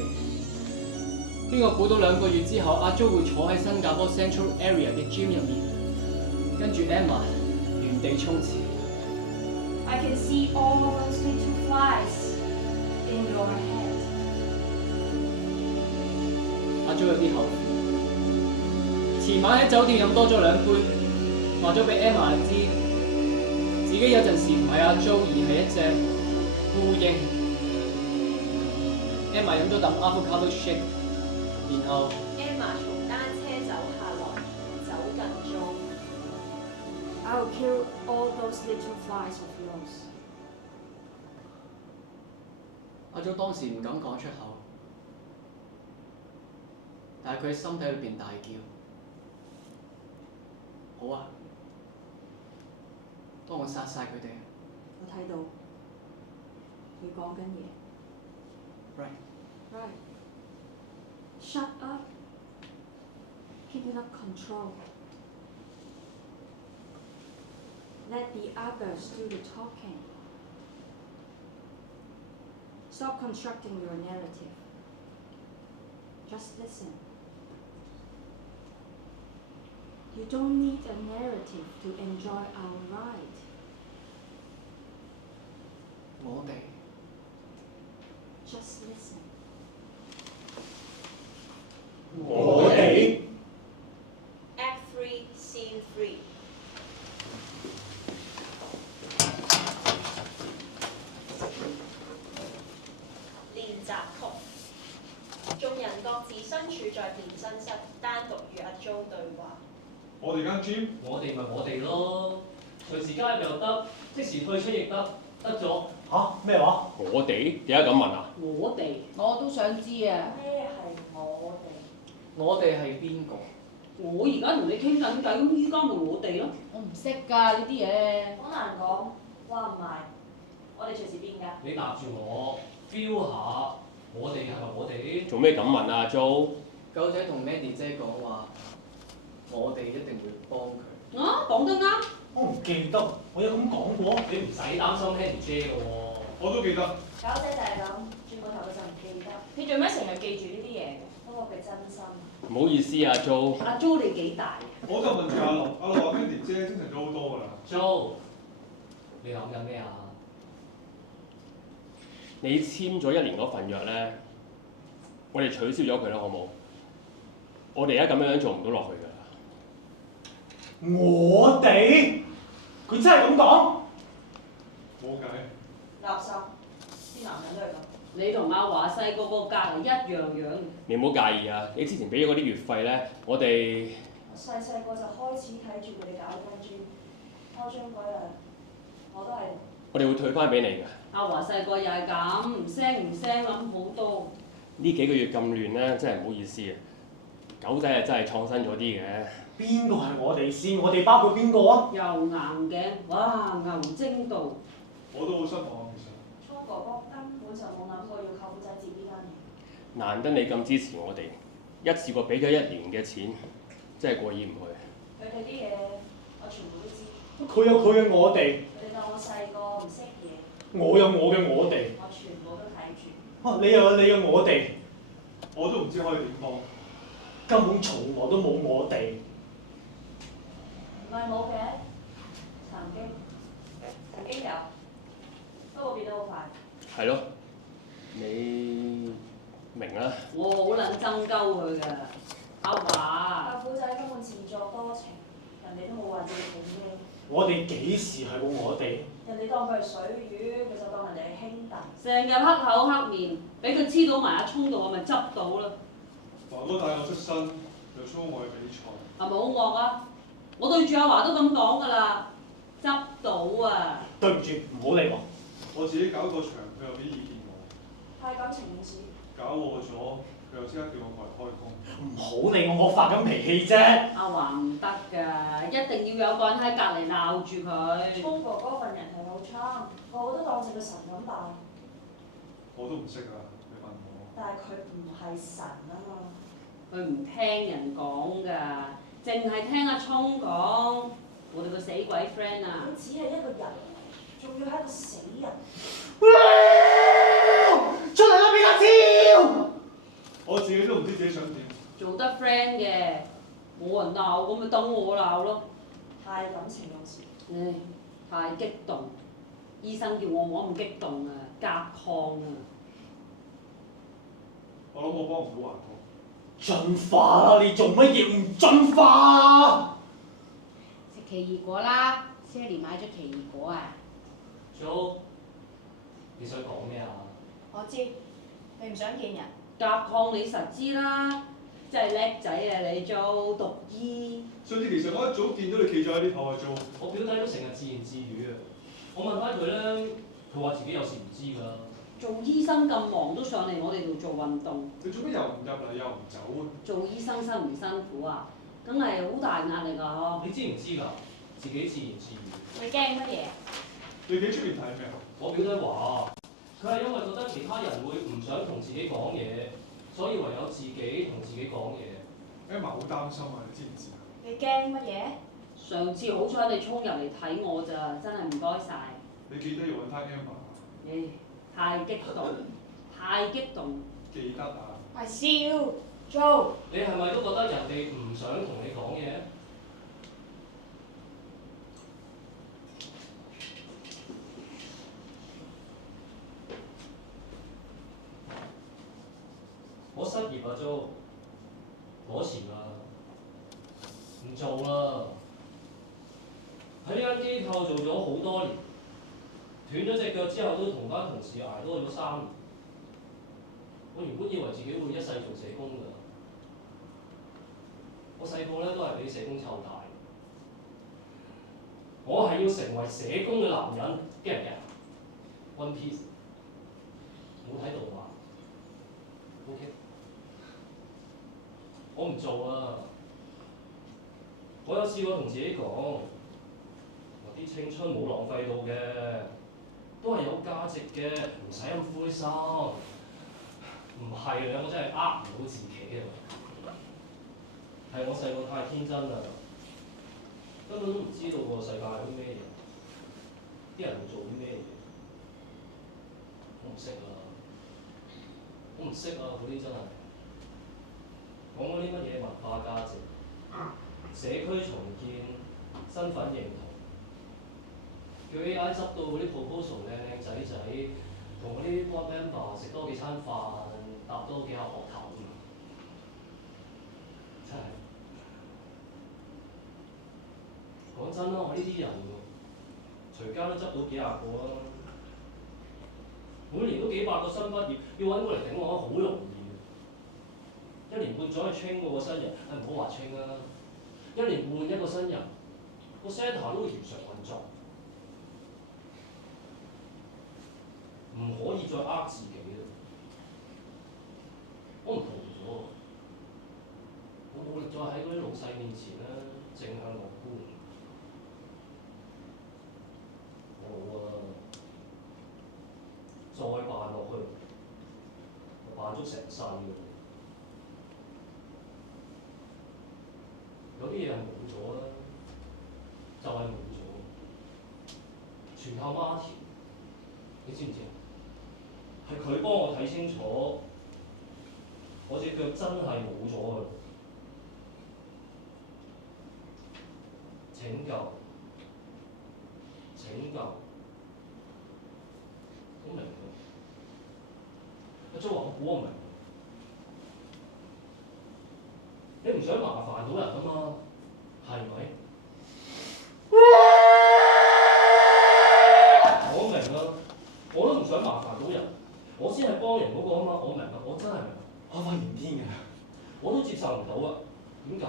邊個估到2個月之後，阿 Jo 會坐喺新加坡 Central Area 嘅 gym 入面，跟住 Emma 原地衝刺。 I can see all those little flies in your head. 阿 Jo 有啲後悔，前晚喺酒店飲多咗2杯，話咗俾 Emma 知，自己有陣時唔係阿 Jo 而係一隻烏蠅。Emma 飲咗啖 avocado shake， 然後 Emma 從單車走下來，走近 Jo。 I'll kill all those little flies of yours. 阿 Jo 當時唔敢講出口，但係佢喺心底裏邊大叫：好啊！當我殺晒佢哋。我睇到佢講緊嘢。 Right. Right. Shut up. Keeping up control. Let the others do the talking. Stop constructing your narrative. Just listen. You don't need a narrative to enjoy our ride. 我哋 Just listen. 我哋 Act 3, Scene 3。練習曲。眾人各自身處在健身室，單獨與阿 Jo 對話。我哋間 gym 我哋咪我哋咯，隨時加入又得，即時退出亦得，得咗。嚇咩話？我哋點解咁問啊？我哋我都想知啊！咩係我哋？我哋係邊個？我而家同你傾緊偈，咁依家咪我哋咯。我唔識㗎呢啲嘢。好難講，話唔埋，我哋隨時變㗎。你答住我 feel 下，我哋係咪我哋？做咩咁問啊，Jo？狗仔同 Mandy 姐講話，我哋一定會幫佢。啊，講得啱。我唔記得，我有咁講過。你唔使擔心 Mandy 姐嘅喎。我都記得。狗仔就係咁，轉個頭佢就唔記得。你做咩成日記住呢啲嘢嘅？不過佢真心。唔好意思啊，Jo。阿 Jo 你幾大？我就問住阿樂，阿樂話 Mandy 姐精神咗好多㗎啦。 Jo，你諗緊咩啊？你簽咗1年嗰份約咧，我哋取消咗佢啦，好冇？我哋而家咁樣做唔到落去㗎啦。我哋？佢真係咁講？冇計。垃圾，啲男人都係咁。你同阿華細個個價係一樣樣。你唔好介意啊！你之前俾咗嗰啲月費咧，我哋我細個就開始睇住佢哋搞間 gym，開張嗰日我都係。我哋會退翻俾你㗎。阿華細個又係咁，唔聲諗好多。呢幾個月咁亂咧，真係唔好意思啊！狗仔係真係創新咗啲嘅。邊個係我哋先？我哋包括邊個啊？又硬嘅，哇！牛精道。我都好失望其實。聰哥哥根本就冇諗過要舅父仔接呢間嘢。難得你咁支持我哋，一次過俾咗1年嘅錢，真係過意唔去。佢哋啲嘢我全部都知。佢有佢嘅我哋，佢哋當我細個唔識嘢，我有我嘅我哋。我全部都睇住。啊！你又有你嘅我哋，我都唔知可以點幫。根本從來都冇我哋。唔係冇嘅，曾經有，不過變得好快。係咯，你明啦。我好撚憎鳩佢㗎，阿華。舅父仔根本自作多情，人哋都冇話自己好咩。我哋幾時係冇我哋？人哋當佢係水魚，佢就當人哋係兄弟。成日黑口黑面，俾佢黐到埋一衝到，我咪執到啦。華哥帶我出身，又操我去比賽。係咪好惡啊？我對住阿華都咁講㗎啦，執到啊！對唔住，唔好理我。我自己搞個場，佢又俾意見我，太感情用事。搞錯咗，佢又即刻叫我過嚟開工。唔好理我發緊脾氣啫。阿華唔得㗎，一定要有個人喺隔離鬧住佢。聰哥哥份人係好差，個個都當成個神咁拜，我都唔識啊，你問我。但係佢唔係神啊嘛。佢唔聽人講㗎，淨係聽阿聰講。我哋個死鬼 friend 啊！佢只係一個人，仲要係一個死人。出嚟啦，比卡超！我自己都唔知自己想點。做得 friend 嘅，冇人鬧咁咪等我鬧咯。太感情用事。唉，太激動，醫生叫我唔好咁激動啊，甲亢啊！我諗我幫唔到華哥。進化啦！你做乜嘢唔進化？食奇異果啦，Sally 買咗奇異果啊！ Jo，你想講咩啊？我知，你唔想見人。甲亢你實知啦，真係叻仔啊你做讀醫。上次其實我一早見到你企咗喺呢頭啊，Jo。我表弟都成日自言自語啊！我問翻佢咧，佢話自己有時唔知㗎。做醫生咁忙都上嚟我哋度做運動。你做乜又唔入嚟又唔走啊？做醫生辛唔辛苦啊？梗係好大壓力㗎。你知唔知㗎？自己自言自語。你驚乜嘢？你企出面睇咩啊？我表弟話，佢係因為覺得其他人會唔想同自己講嘢，所以唯有自己同自己講嘢。Emma 好擔心啊，你知唔知啊？你驚乜嘢？上次好彩你衝入嚟睇我咋，真係唔該晒。你記得要揾翻 Emma 啊。唉，太激動，太激動。記得啊。係笑，Jo。你係咪都覺得人哋唔想同你講嘢？我失業啊，Jo，攞錢啦，唔做啦。喺呢間機構做咗好多年，斷咗隻腳之後都同班同事捱多咗3年。我原本以為自己會一世做社工㗎。我細個咧都係俾社工湊大。我係要成為社工嘅男人，驚唔驚？One Piece，冇睇動畫。OK， 我唔做啦。我有試過同自己講，我啲青春冇浪費到嘅，都係有價值嘅，唔使咁灰心。唔係啊，我真係呃唔到自己啊！係我細個太天真啦，根本都唔知道個世界係啲咩嘢，啲人會做啲咩嘢，我唔識啊！我唔識啊！嗰啲真係講嗰啲乜嘢文化價值、社區重建、身份認同，叫 AI 執到嗰啲 proposal 靚靚仔仔，同嗰啲 board member 食多幾餐飯，搭多幾下學頭，真係講真啦！我呢啲人隨街都執到幾廿個啊！每年都幾百個新畢業，要揾過嚟頂我好容易。1年半載去 train 嗰個新人，唔好話 train 啦，1年換一個新人，個 centre 都會如常運作，唔可以再呃自己啦。我唔同咗，我冇力再喺嗰啲老細面前咧正向樂觀。我啊，再扮落去，就扮足成世㗎。有啲嘢係冇咗啦，就係冇咗。全靠孖田，你知唔知啊？係佢幫我睇清楚，我隻腳真係冇咗㗎。拯救，拯救，我明㗎。阿 Jo 話我估我明。你唔想麻煩到人啊嘛，係咪？我明啊，我都唔想麻煩到人，我先係幫人嗰個啊嘛，我明啊，我真係明。開翻明天㗎，我都接受唔到啊！點解？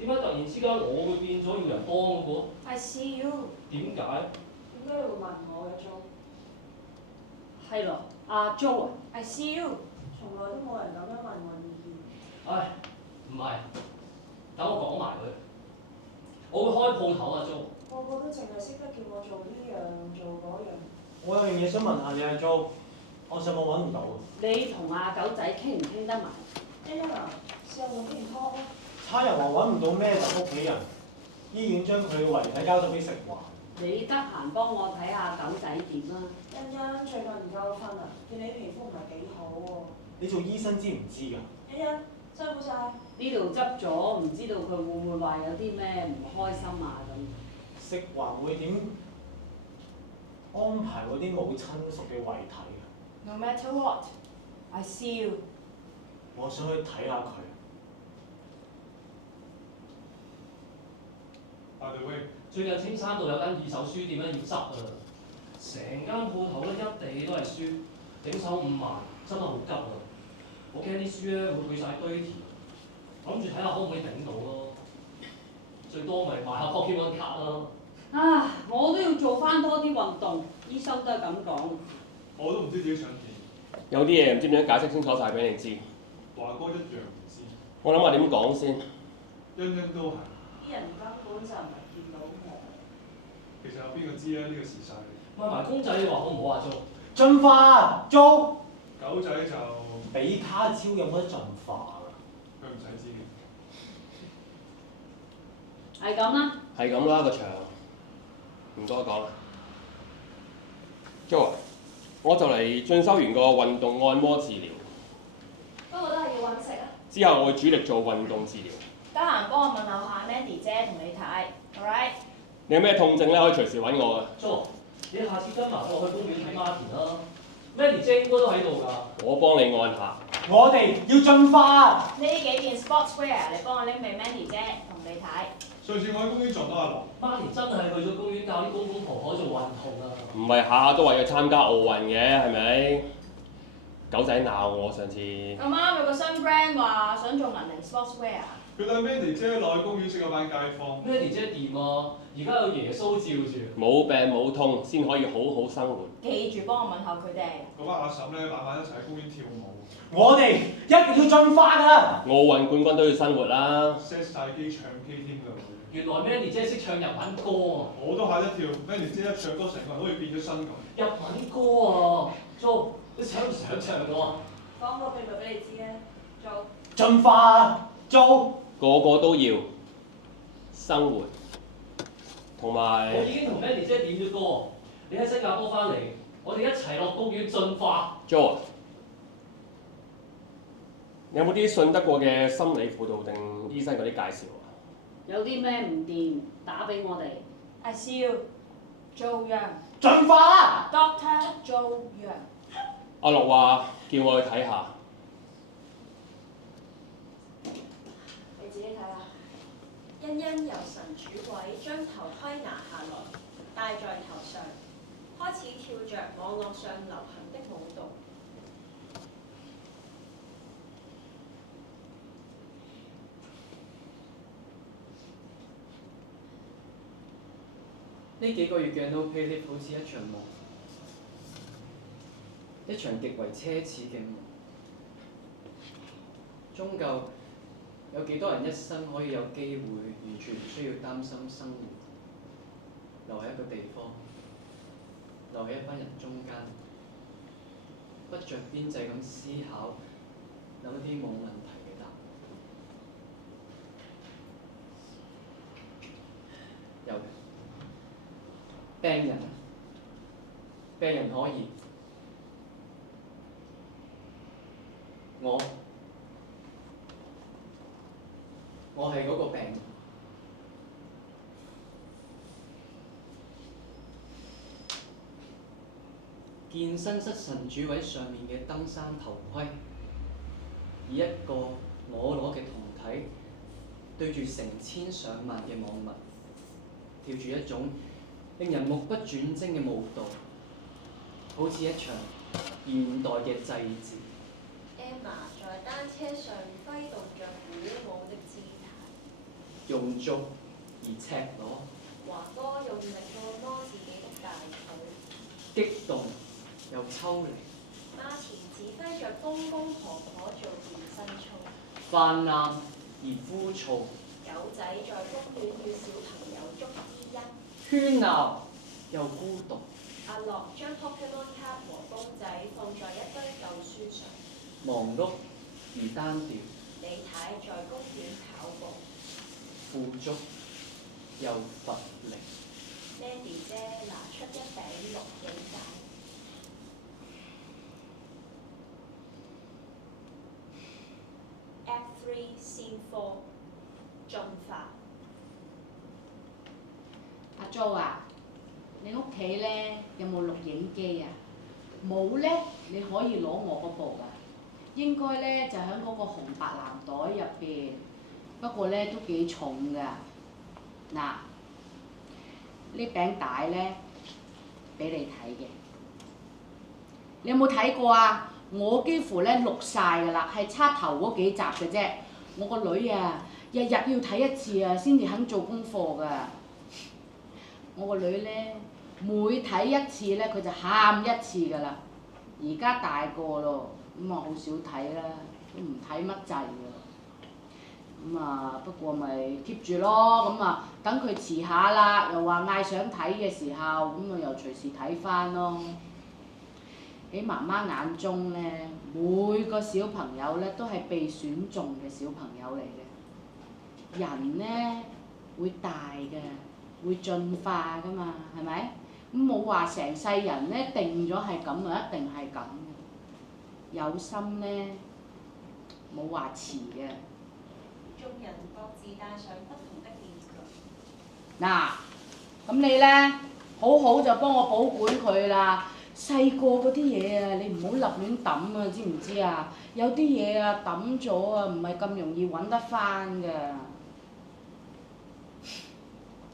點解突然之間我會變咗要人幫嗰個？ I see you。點解？點解你會問我嘅 Jo？係咯，阿 Jo 啊， I see you，從來都冇人咁樣問我意見。唉，唔係，等我講埋佢。我會開鋪頭啊，Jo。個個都淨係識得叫我做呢樣做嗰樣。我有樣嘢想問下你阿 Jo，我上網揾唔到。你同阿狗仔傾唔傾得埋？欣欣啊，試下用邊拖咯。差人話揾唔到咩屋企人，醫院將佢遺體交咗俾食環。你得閒幫我睇下狗仔點啦。欣欣最近唔夠瞓啊，見你皮膚唔係幾好喎。你做醫生知唔知㗎？欣欣辛苦晒。呢度執咗，唔知道佢會唔會話有啲咩唔開心啊咁。食環會點安排嗰啲冇親屬嘅遺體㗎？ No matter what, I see you。我想去睇下佢。阿對威，最近青山道有間二手書店咧要執啊，成間鋪頭咧一地都係書，整手5萬，真係好急啊！我驚啲書咧會去晒堆填，諗住睇下可唔可以頂到咯。最多咪買下 Pokemon 卡啦。啊！我都要做翻多啲運動，醫生都係咁講。我都唔知自己想點。有啲嘢唔知點樣解釋清楚晒俾你知。華哥一樣唔知。我諗下點講先。欣欣都係。啲人根本就唔係見到我。其實有邊個知咧？呢個時勢。買埋公仔你話好唔好啊，Jo？進化，Jo。狗仔就比卡超有冇得進化㗎？佢唔使知嘅。係咁啦。係咁啦，個場。唔多講啦。Jo 啊，我就嚟進修完個運動按摩治療，不過都係要揾食啊。之後我會主力做運動治療。得閒幫我問候下 Mandy 姐同你睇 ，alright？你有咩痛症咧，可以隨時揾我㗎。 Jo，你下次跟埋我去公園睇 Martin 啦。Mandy 姐應該都喺度㗎。我幫你按下。我哋要進化。呢幾件 sportswear 你幫我拎俾 Mandy 姐同你睇。上次我喺公園撞到阿羅。Martin 真係去咗公園教啲公公婆婆做運動啊！唔係下下都話要參加奧運嘅，係咪？狗仔鬧我上次。咁啱有個新 brand 話想做銀齡 sportswear。佢帶 Mandy 姐落去公園識嗰班街坊。Mandy 姐掂啊！而家有耶穌照住。冇病冇痛先可以好好生活。記住幫我問候佢哋。嗰班阿嬸咧晚晚一齊喺公園跳舞。我哋一定要進化㗎。奧運冠軍都要生活啦。 set 晒機唱 K 添㗎。原來 Mandy 姐識唱日文歌啊！我都嚇一跳 ，Mandy 姐一唱歌，成個人好似變咗身咁。日文歌啊，Jo，你想唔想唱㗎啊？講個秘密俾你知啊，做。進化，Jo。個個都要生活，同埋我已經同 Mandy 姐點咗歌，你喺新加坡翻嚟，我哋一齊落公園進化。 Jo， 你有冇啲信得過嘅心理輔導定醫生嗰啲介紹啊？有啲咩唔掂，打俾我哋。I see you，Joe Young。進化。Doctor Joe Young。阿樂話叫我去睇下。你自己睇下。欣欣由神主位將頭盔拿下來，戴在頭上，開始跳着網絡上流行的舞蹈。呢幾個月嘅 No Pay Leave 好似一場夢，一場極為奢侈嘅夢。終究有幾多人一生可以有機會完全唔需要擔心生活，留喺一個地方，留喺一班人中間，不着邊際咁思考，諗一啲冇問題嘅答案。有嘅。病人可以，我係嗰個病人。健身室神主位上面嘅登山頭盔，以一個我攞嘅胴體，對住成千上萬嘅網民，跳住一種令人目不轉睛嘅舞蹈，好似一場現代嘅祭祀。Emma 在單車上揮動着鼓舞的姿態。用足而赤裸，華哥用力按摩自己的大腿。激動又抽離。馬田指揮着公公婆婆做健身操，泛濫而枯燥，狗仔在公園與小朋友捉伊人，喧鬧又孤獨。阿樂將 Pokemon 卡和公仔放在一堆舊書上，忙碌而單調，李太在公園跑步，富足又乏力。 Mandy 姐拿出一頂錄影帶。Act 3 Scene 4進化。阿 Jo 啊，你屋企咧有冇錄影機啊？冇咧，你可以攞我嗰部噶。應該咧就喺嗰個紅白藍袋入邊，不過咧都幾重噶。嗱，呢餅帶咧俾你睇嘅，你有冇睇過啊？我幾乎咧錄晒㗎啦，係差頭嗰幾集嘅啫。我個女啊，日日要睇一次啊，先至肯做功課㗎。我個女咧，每睇一次咧，佢就喊一次㗎啦。而家大個咯，咁啊好少睇啦，都唔睇乜滯㗎。咁啊，不過咪 keep 住咯。咁啊，等佢遲下啦，又話嗌想睇嘅時候，咁啊又隨時睇翻咯。喺媽媽眼中咧，每個小朋友咧都係被選中嘅小朋友嚟嘅。人咧會大嘅，會進化㗎嘛，係咪？咁冇話成世人咧定咗係咁啊，一定係咁嘅。有心咧冇話遲嘅。眾人各自戴上不同的面具。嗱，咁你咧好好就幫我保管佢啦。細個嗰啲嘢啊，你唔好立亂抌啊，知唔知啊？有啲嘢啊抌咗啊，唔係咁容易揾得翻㗎。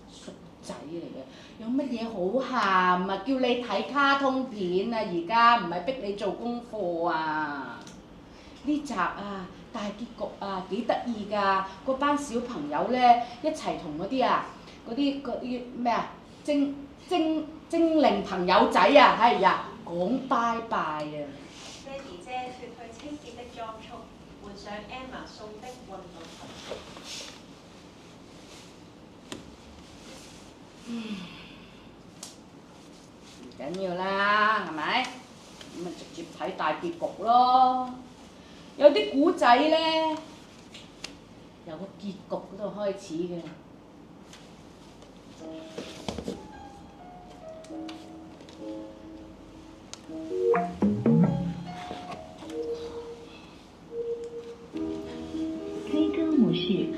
叔仔嚟嘅，有乜嘢好喊啊？叫你睇卡通片啊！而家唔係逼你做功課啊！呢集啊大結局啊幾得意㗎！嗰班小朋友咧一齊同嗰啲咩啊精靈朋友仔啊，係呀，講拜拜啊！ Mandy 姐脱去清潔的裝束，換上 Emma 送的運動裙。唔緊要啦，係咪？咁咪直接睇大結局咯。有啲古仔咧，由個結局嗰度開始嘅。催更模式。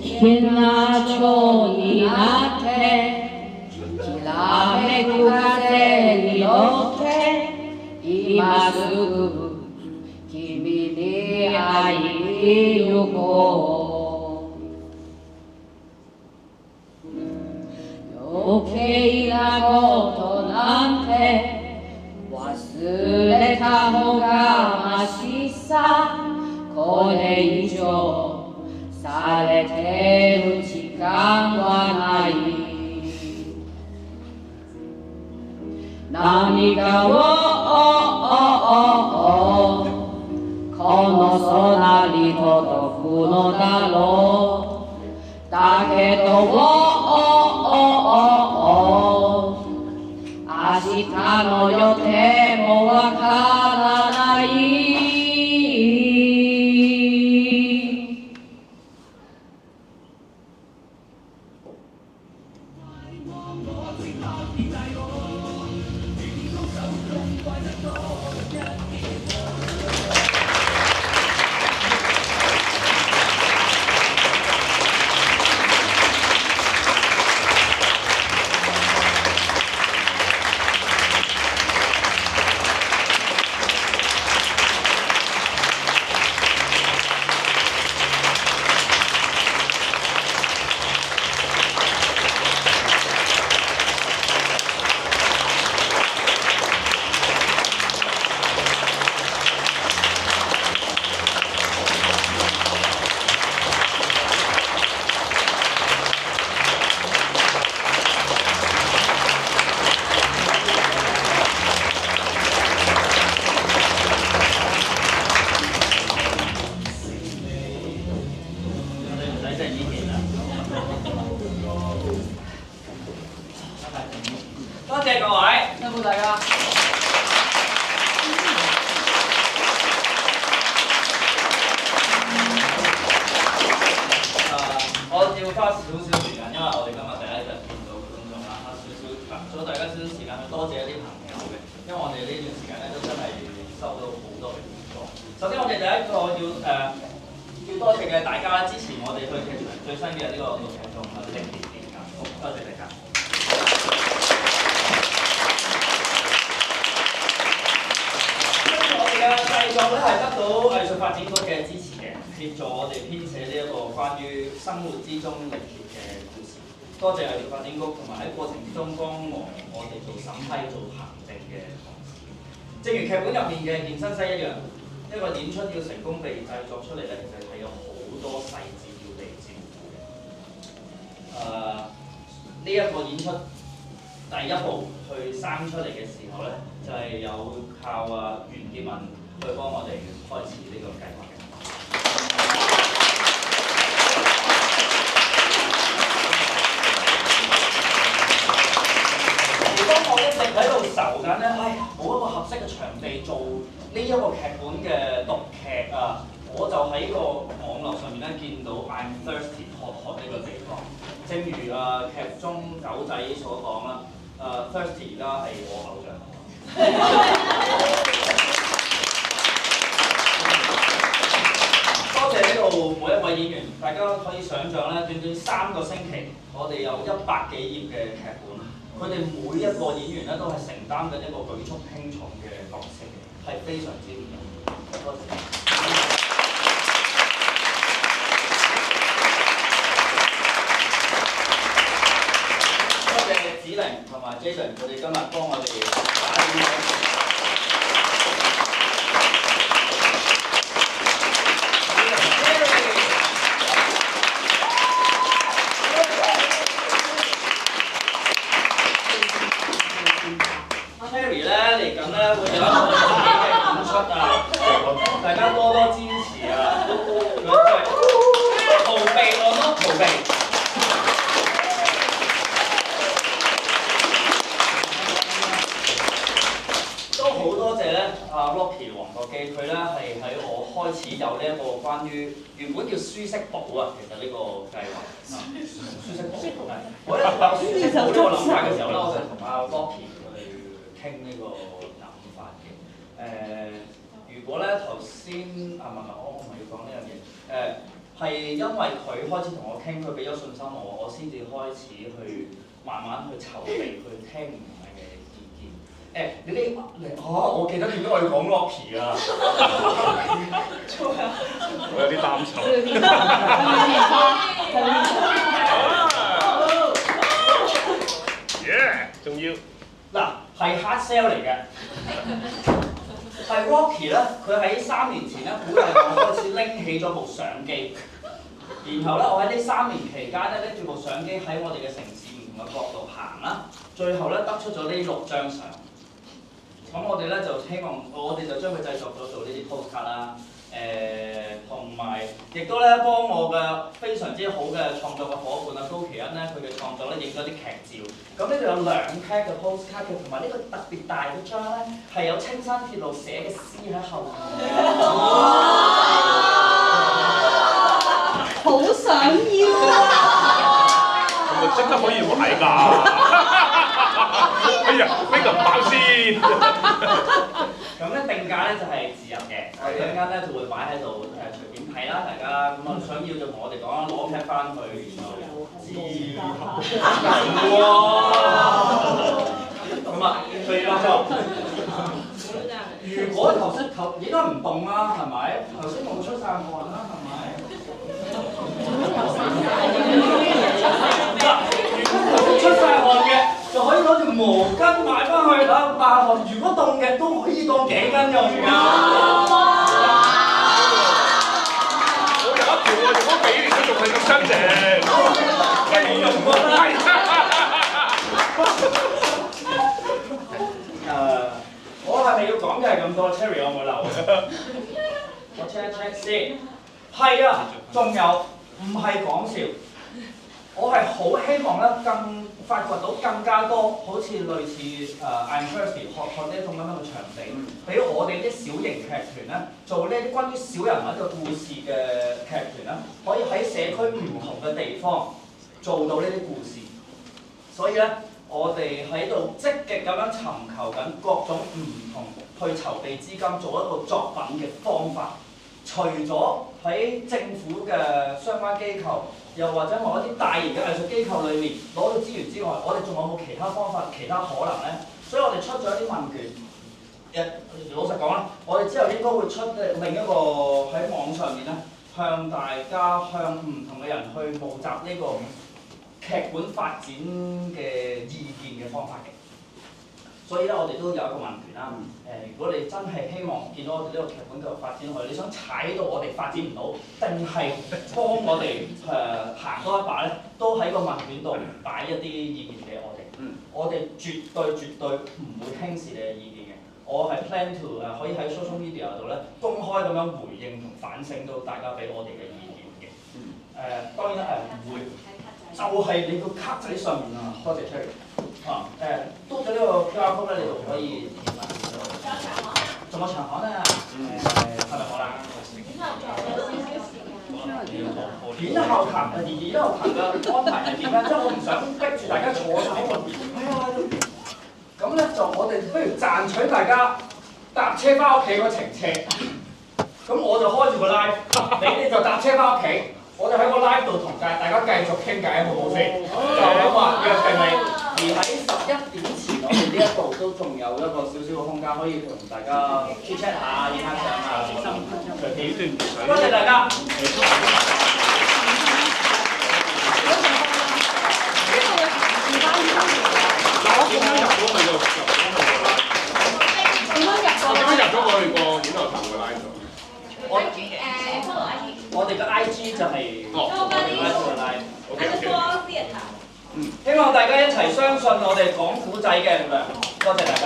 天な蝶になってきらめく風に乗って今すぐ君に会いに行こう余計なことなんて忘れた方がましさこれ以上されてる時間はない何かをこの空に届くのだろうだけど明日の予定もわからない少少時間，因為我哋今日第一日見到觀眾啦，咗大家少少時間去多謝一啲朋友嘅，因為我哋呢段時間咧都真係收到好多嘅協助。首先我哋第一個要多謝嘅大家支持我哋去劇場最新嘅呢個劇種啊，《零年年間》，好多謝大家。跟住我哋嘅製作咧係得到藝術發展局嘅支持嘅，協助我哋編寫呢一個關於生活之中離別嘅故事。多謝藝術發展局同埋喺過程之中幫忙我哋做審批、做行政嘅同事。正如劇本入面嘅健身室一樣，一個演出要成功被製作出嚟咧，其實係有好多細節要被照顧嘅。呢一個演出第一步去生出嚟嘅時候咧，就係有靠袁潔文去幫我哋開始呢個計劃嘅。當我一直喺度愁緊咧，哎呀，冇一個合適嘅場地做呢一個劇本嘅讀劇啊！我就喺個網絡上面咧見到 I'm thirsty 學呢個地方。正如劇中狗仔所講啦，thirsty 而家係我偶像。多謝呢度每一位演員，大家可以想象咧，短短3個星期，我哋有100幾頁嘅劇本。佢哋每一個演員咧都係承擔緊一個舉足輕重嘅角色，係非常之唔容易。多謝。多謝子玲同埋 Jason， 佢哋今日幫我哋打電話。Terry 咧嚟緊咧會有一個自己嘅演出啊，大家多多支持啊！佢真係逃避我都逃避。都好多謝咧Rocky 黃國基，佢咧係喺我開始有呢一個關於原本叫舒適堡啊，其實呢個計劃舒適堡係我咧有舒適堡呢個諗法嘅時候咧，我就同Rocky傾呢個諗法嘅，如果咧頭先我唔係要講呢樣嘢，係因為佢開始同我傾，佢俾咗信心我先至開始去慢慢去籌備，去聽唔同嘅意見。你哋我記得點解我要講 Rocky 啊？我有啲擔心。仲要。嗱，係 hard sell 嚟嘅，係 Rocky 咧，佢喺3年前咧鼓勵我開始拎起咗部相機，然後咧我喺呢3年期間咧拎住部相機喺我哋嘅城市唔同嘅角度行啦，最後咧得出咗呢6張相，咁我哋咧就希望我哋就將佢製作咗做呢啲 postcard 啦。同埋亦都咧幫我嘅非常之好嘅創作嘅伙伴高奇恩咧，佢嘅創作咧影咗啲劇照。咁呢度有2 pack 嘅 postcard 嘅，同埋呢個特別大嘅張咧係有青山鐵路寫嘅詩喺後面。好想要啊！係咪即刻可以買㗎？哎呀，呢個唔包先。咁咧定價咧就係自由嘅，我哋陣間咧就會擺喺度隨便睇啦，大家咁想要就同我哋講啦，攞 pad 翻去，然後咁啊，對啦如果頭先應該唔動啦，係咪？頭先冇出晒汗啦，係咪？如果出晒汗嘅。就可以攞條毛巾買翻去啦，抹汗。如果凍嘅都可以當頸巾用㗎。我有一條啊，用咗幾年都仲係咁新淨，未用過啦。我係咪要講嘅係咁多 ？Cherry 有冇漏？我 check 先。係啊，仲有唔係講笑。我係好希望咧，發掘到更加多好似類似I'm thirsty 學呢一種咁樣嘅場地，俾我哋啲小型劇團咧做呢啲關於小人物嘅故事嘅劇團咧，可以喺社區唔同嘅地方做到呢啲故事。所以咧，我哋喺度積極咁樣尋求緊各種唔同去籌備資金，做一個作品嘅方法。除咗喺政府嘅相關機構，又或者某一啲大型嘅藝術機構裏面攞到資源之外，我哋仲有冇其他方法、其他可能咧？所以我哋出咗一啲問卷。老實講啦，我哋之後應該會出另一個喺網上面咧，向大家向唔同嘅人去募集呢個劇本發展嘅意見嘅方法嘅。所以咧，我哋都有一個問卷啦。如果你真係希望見到我哋呢個劇本繼續發展落去，你想踩到我哋發展唔到，定係幫我哋行多一把咧，都喺個問卷度擺一啲意見俾我哋。我哋絕對唔會輕視你嘅意見嘅。我係 plan to 可以喺 social media 度咧公開咁樣回應同反省到大家俾我哋嘅意見嘅。當然唔會，就係你個卡仔上面啊，多謝 Cherry。多咗呢個 QR code 咧，你就可以填埋。仲有長項啊？係咪好啦？演後談嘅安排係點咧？即係我唔想逼住大家坐晒喺度。咁咧就我哋不如賺取大家搭車翻屋企嗰程車。咁我就開住個 live， 你哋就搭車翻屋企，我就喺個 live 度同大家繼續傾偈，好唔好先？就咁話約定你。而喺11點前，我哋呢一度都仲有一個少少嘅空間，可以同大家 chat 下、影下相啊，隨便斷唔斷？多謝大家。點樣入咗去個演頭談嘅 live 度？我哋嘅 IG 就係我哋 IG 嘅 live。希望大家一齊相信我哋講古仔嘅力量。多謝大家。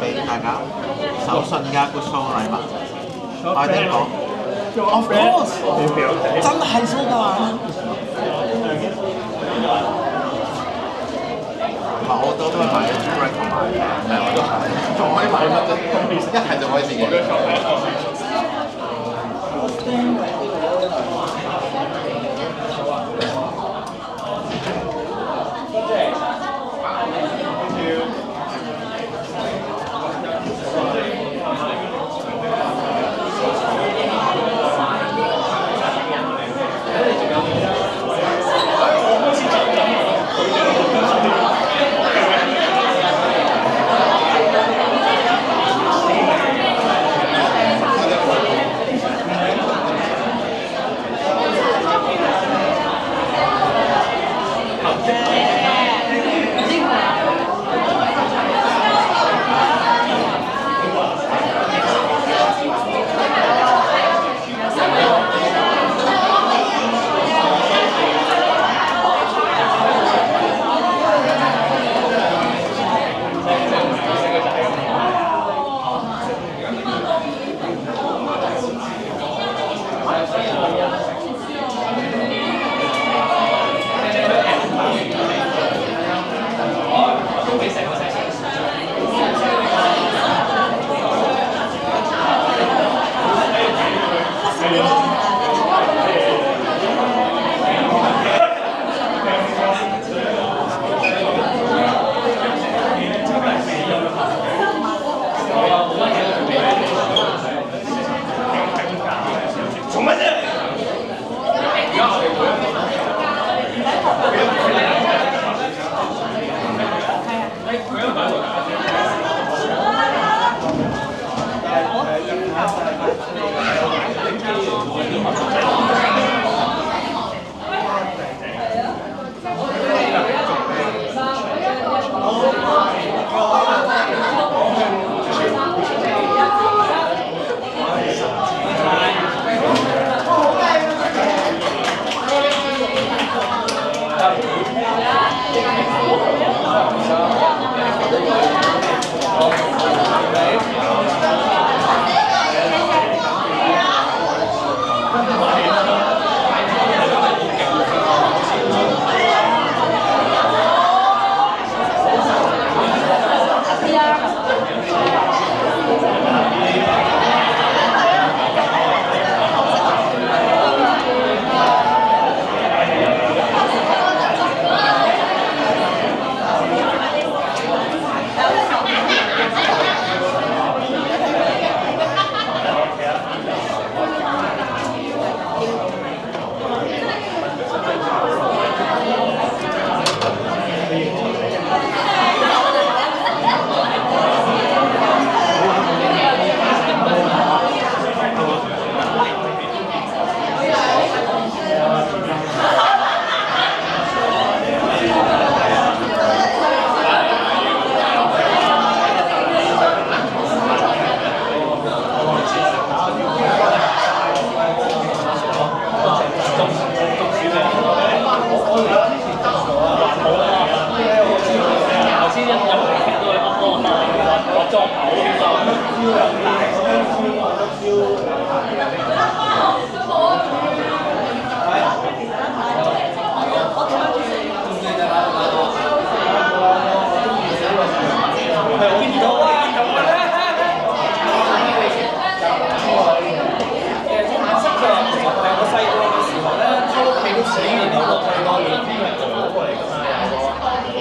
俾大家手信嘅一個送禮物，我哋講 ，of course， 真係蘇格蘭。我都係買 bread 同埋係我都係，仲可以買乜啫？一係就可以自己。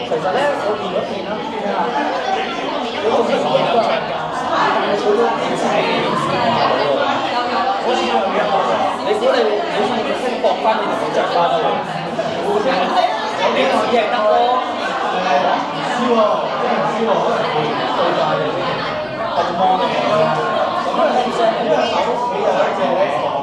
其實咧，我見嗰邊啦，嗰個情況都係但係佢都好似你估你識搏翻，你同佢着翻啦有幾可以係得咯？唔知喎，真係唔知喎，對話嚟嘅，紅芒嚟嘅。咁啊，因為我屋企有一隻咧，佢講。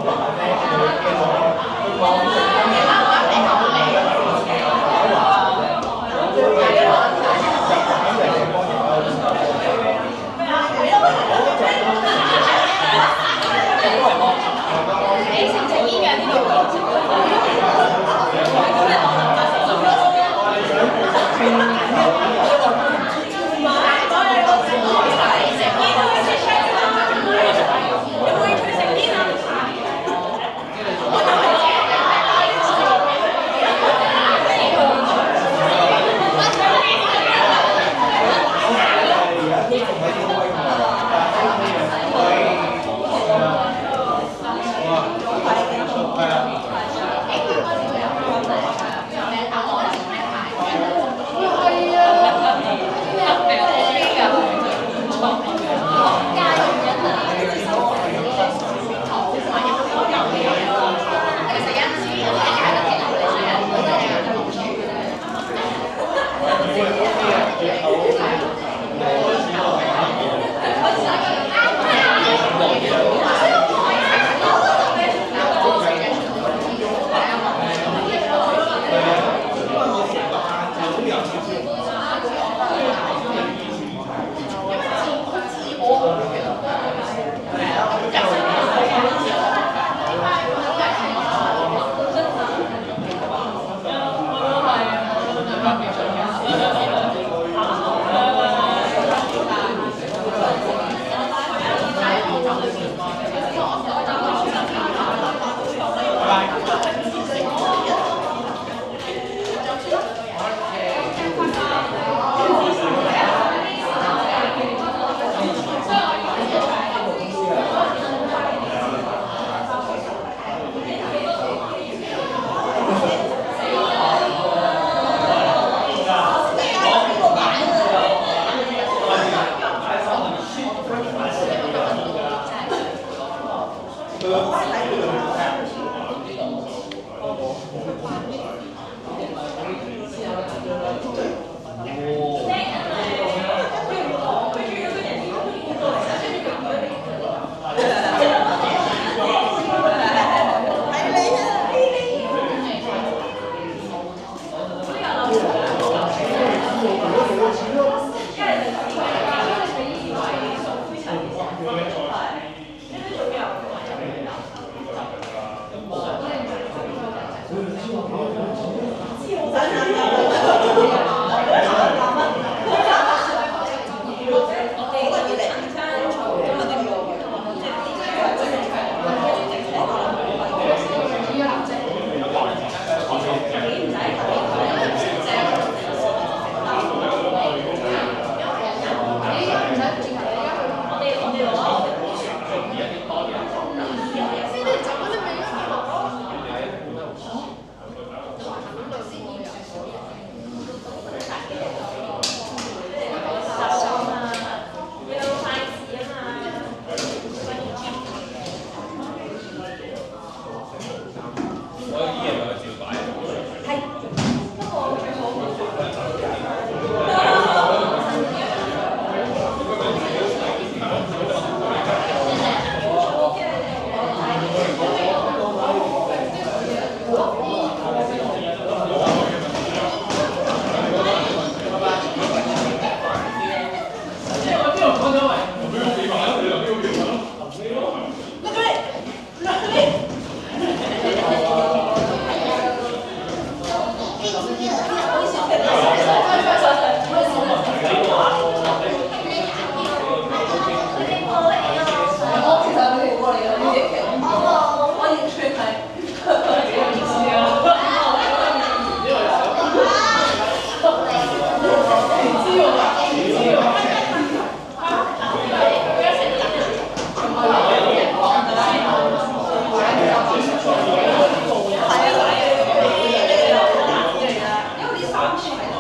因為啲衫全係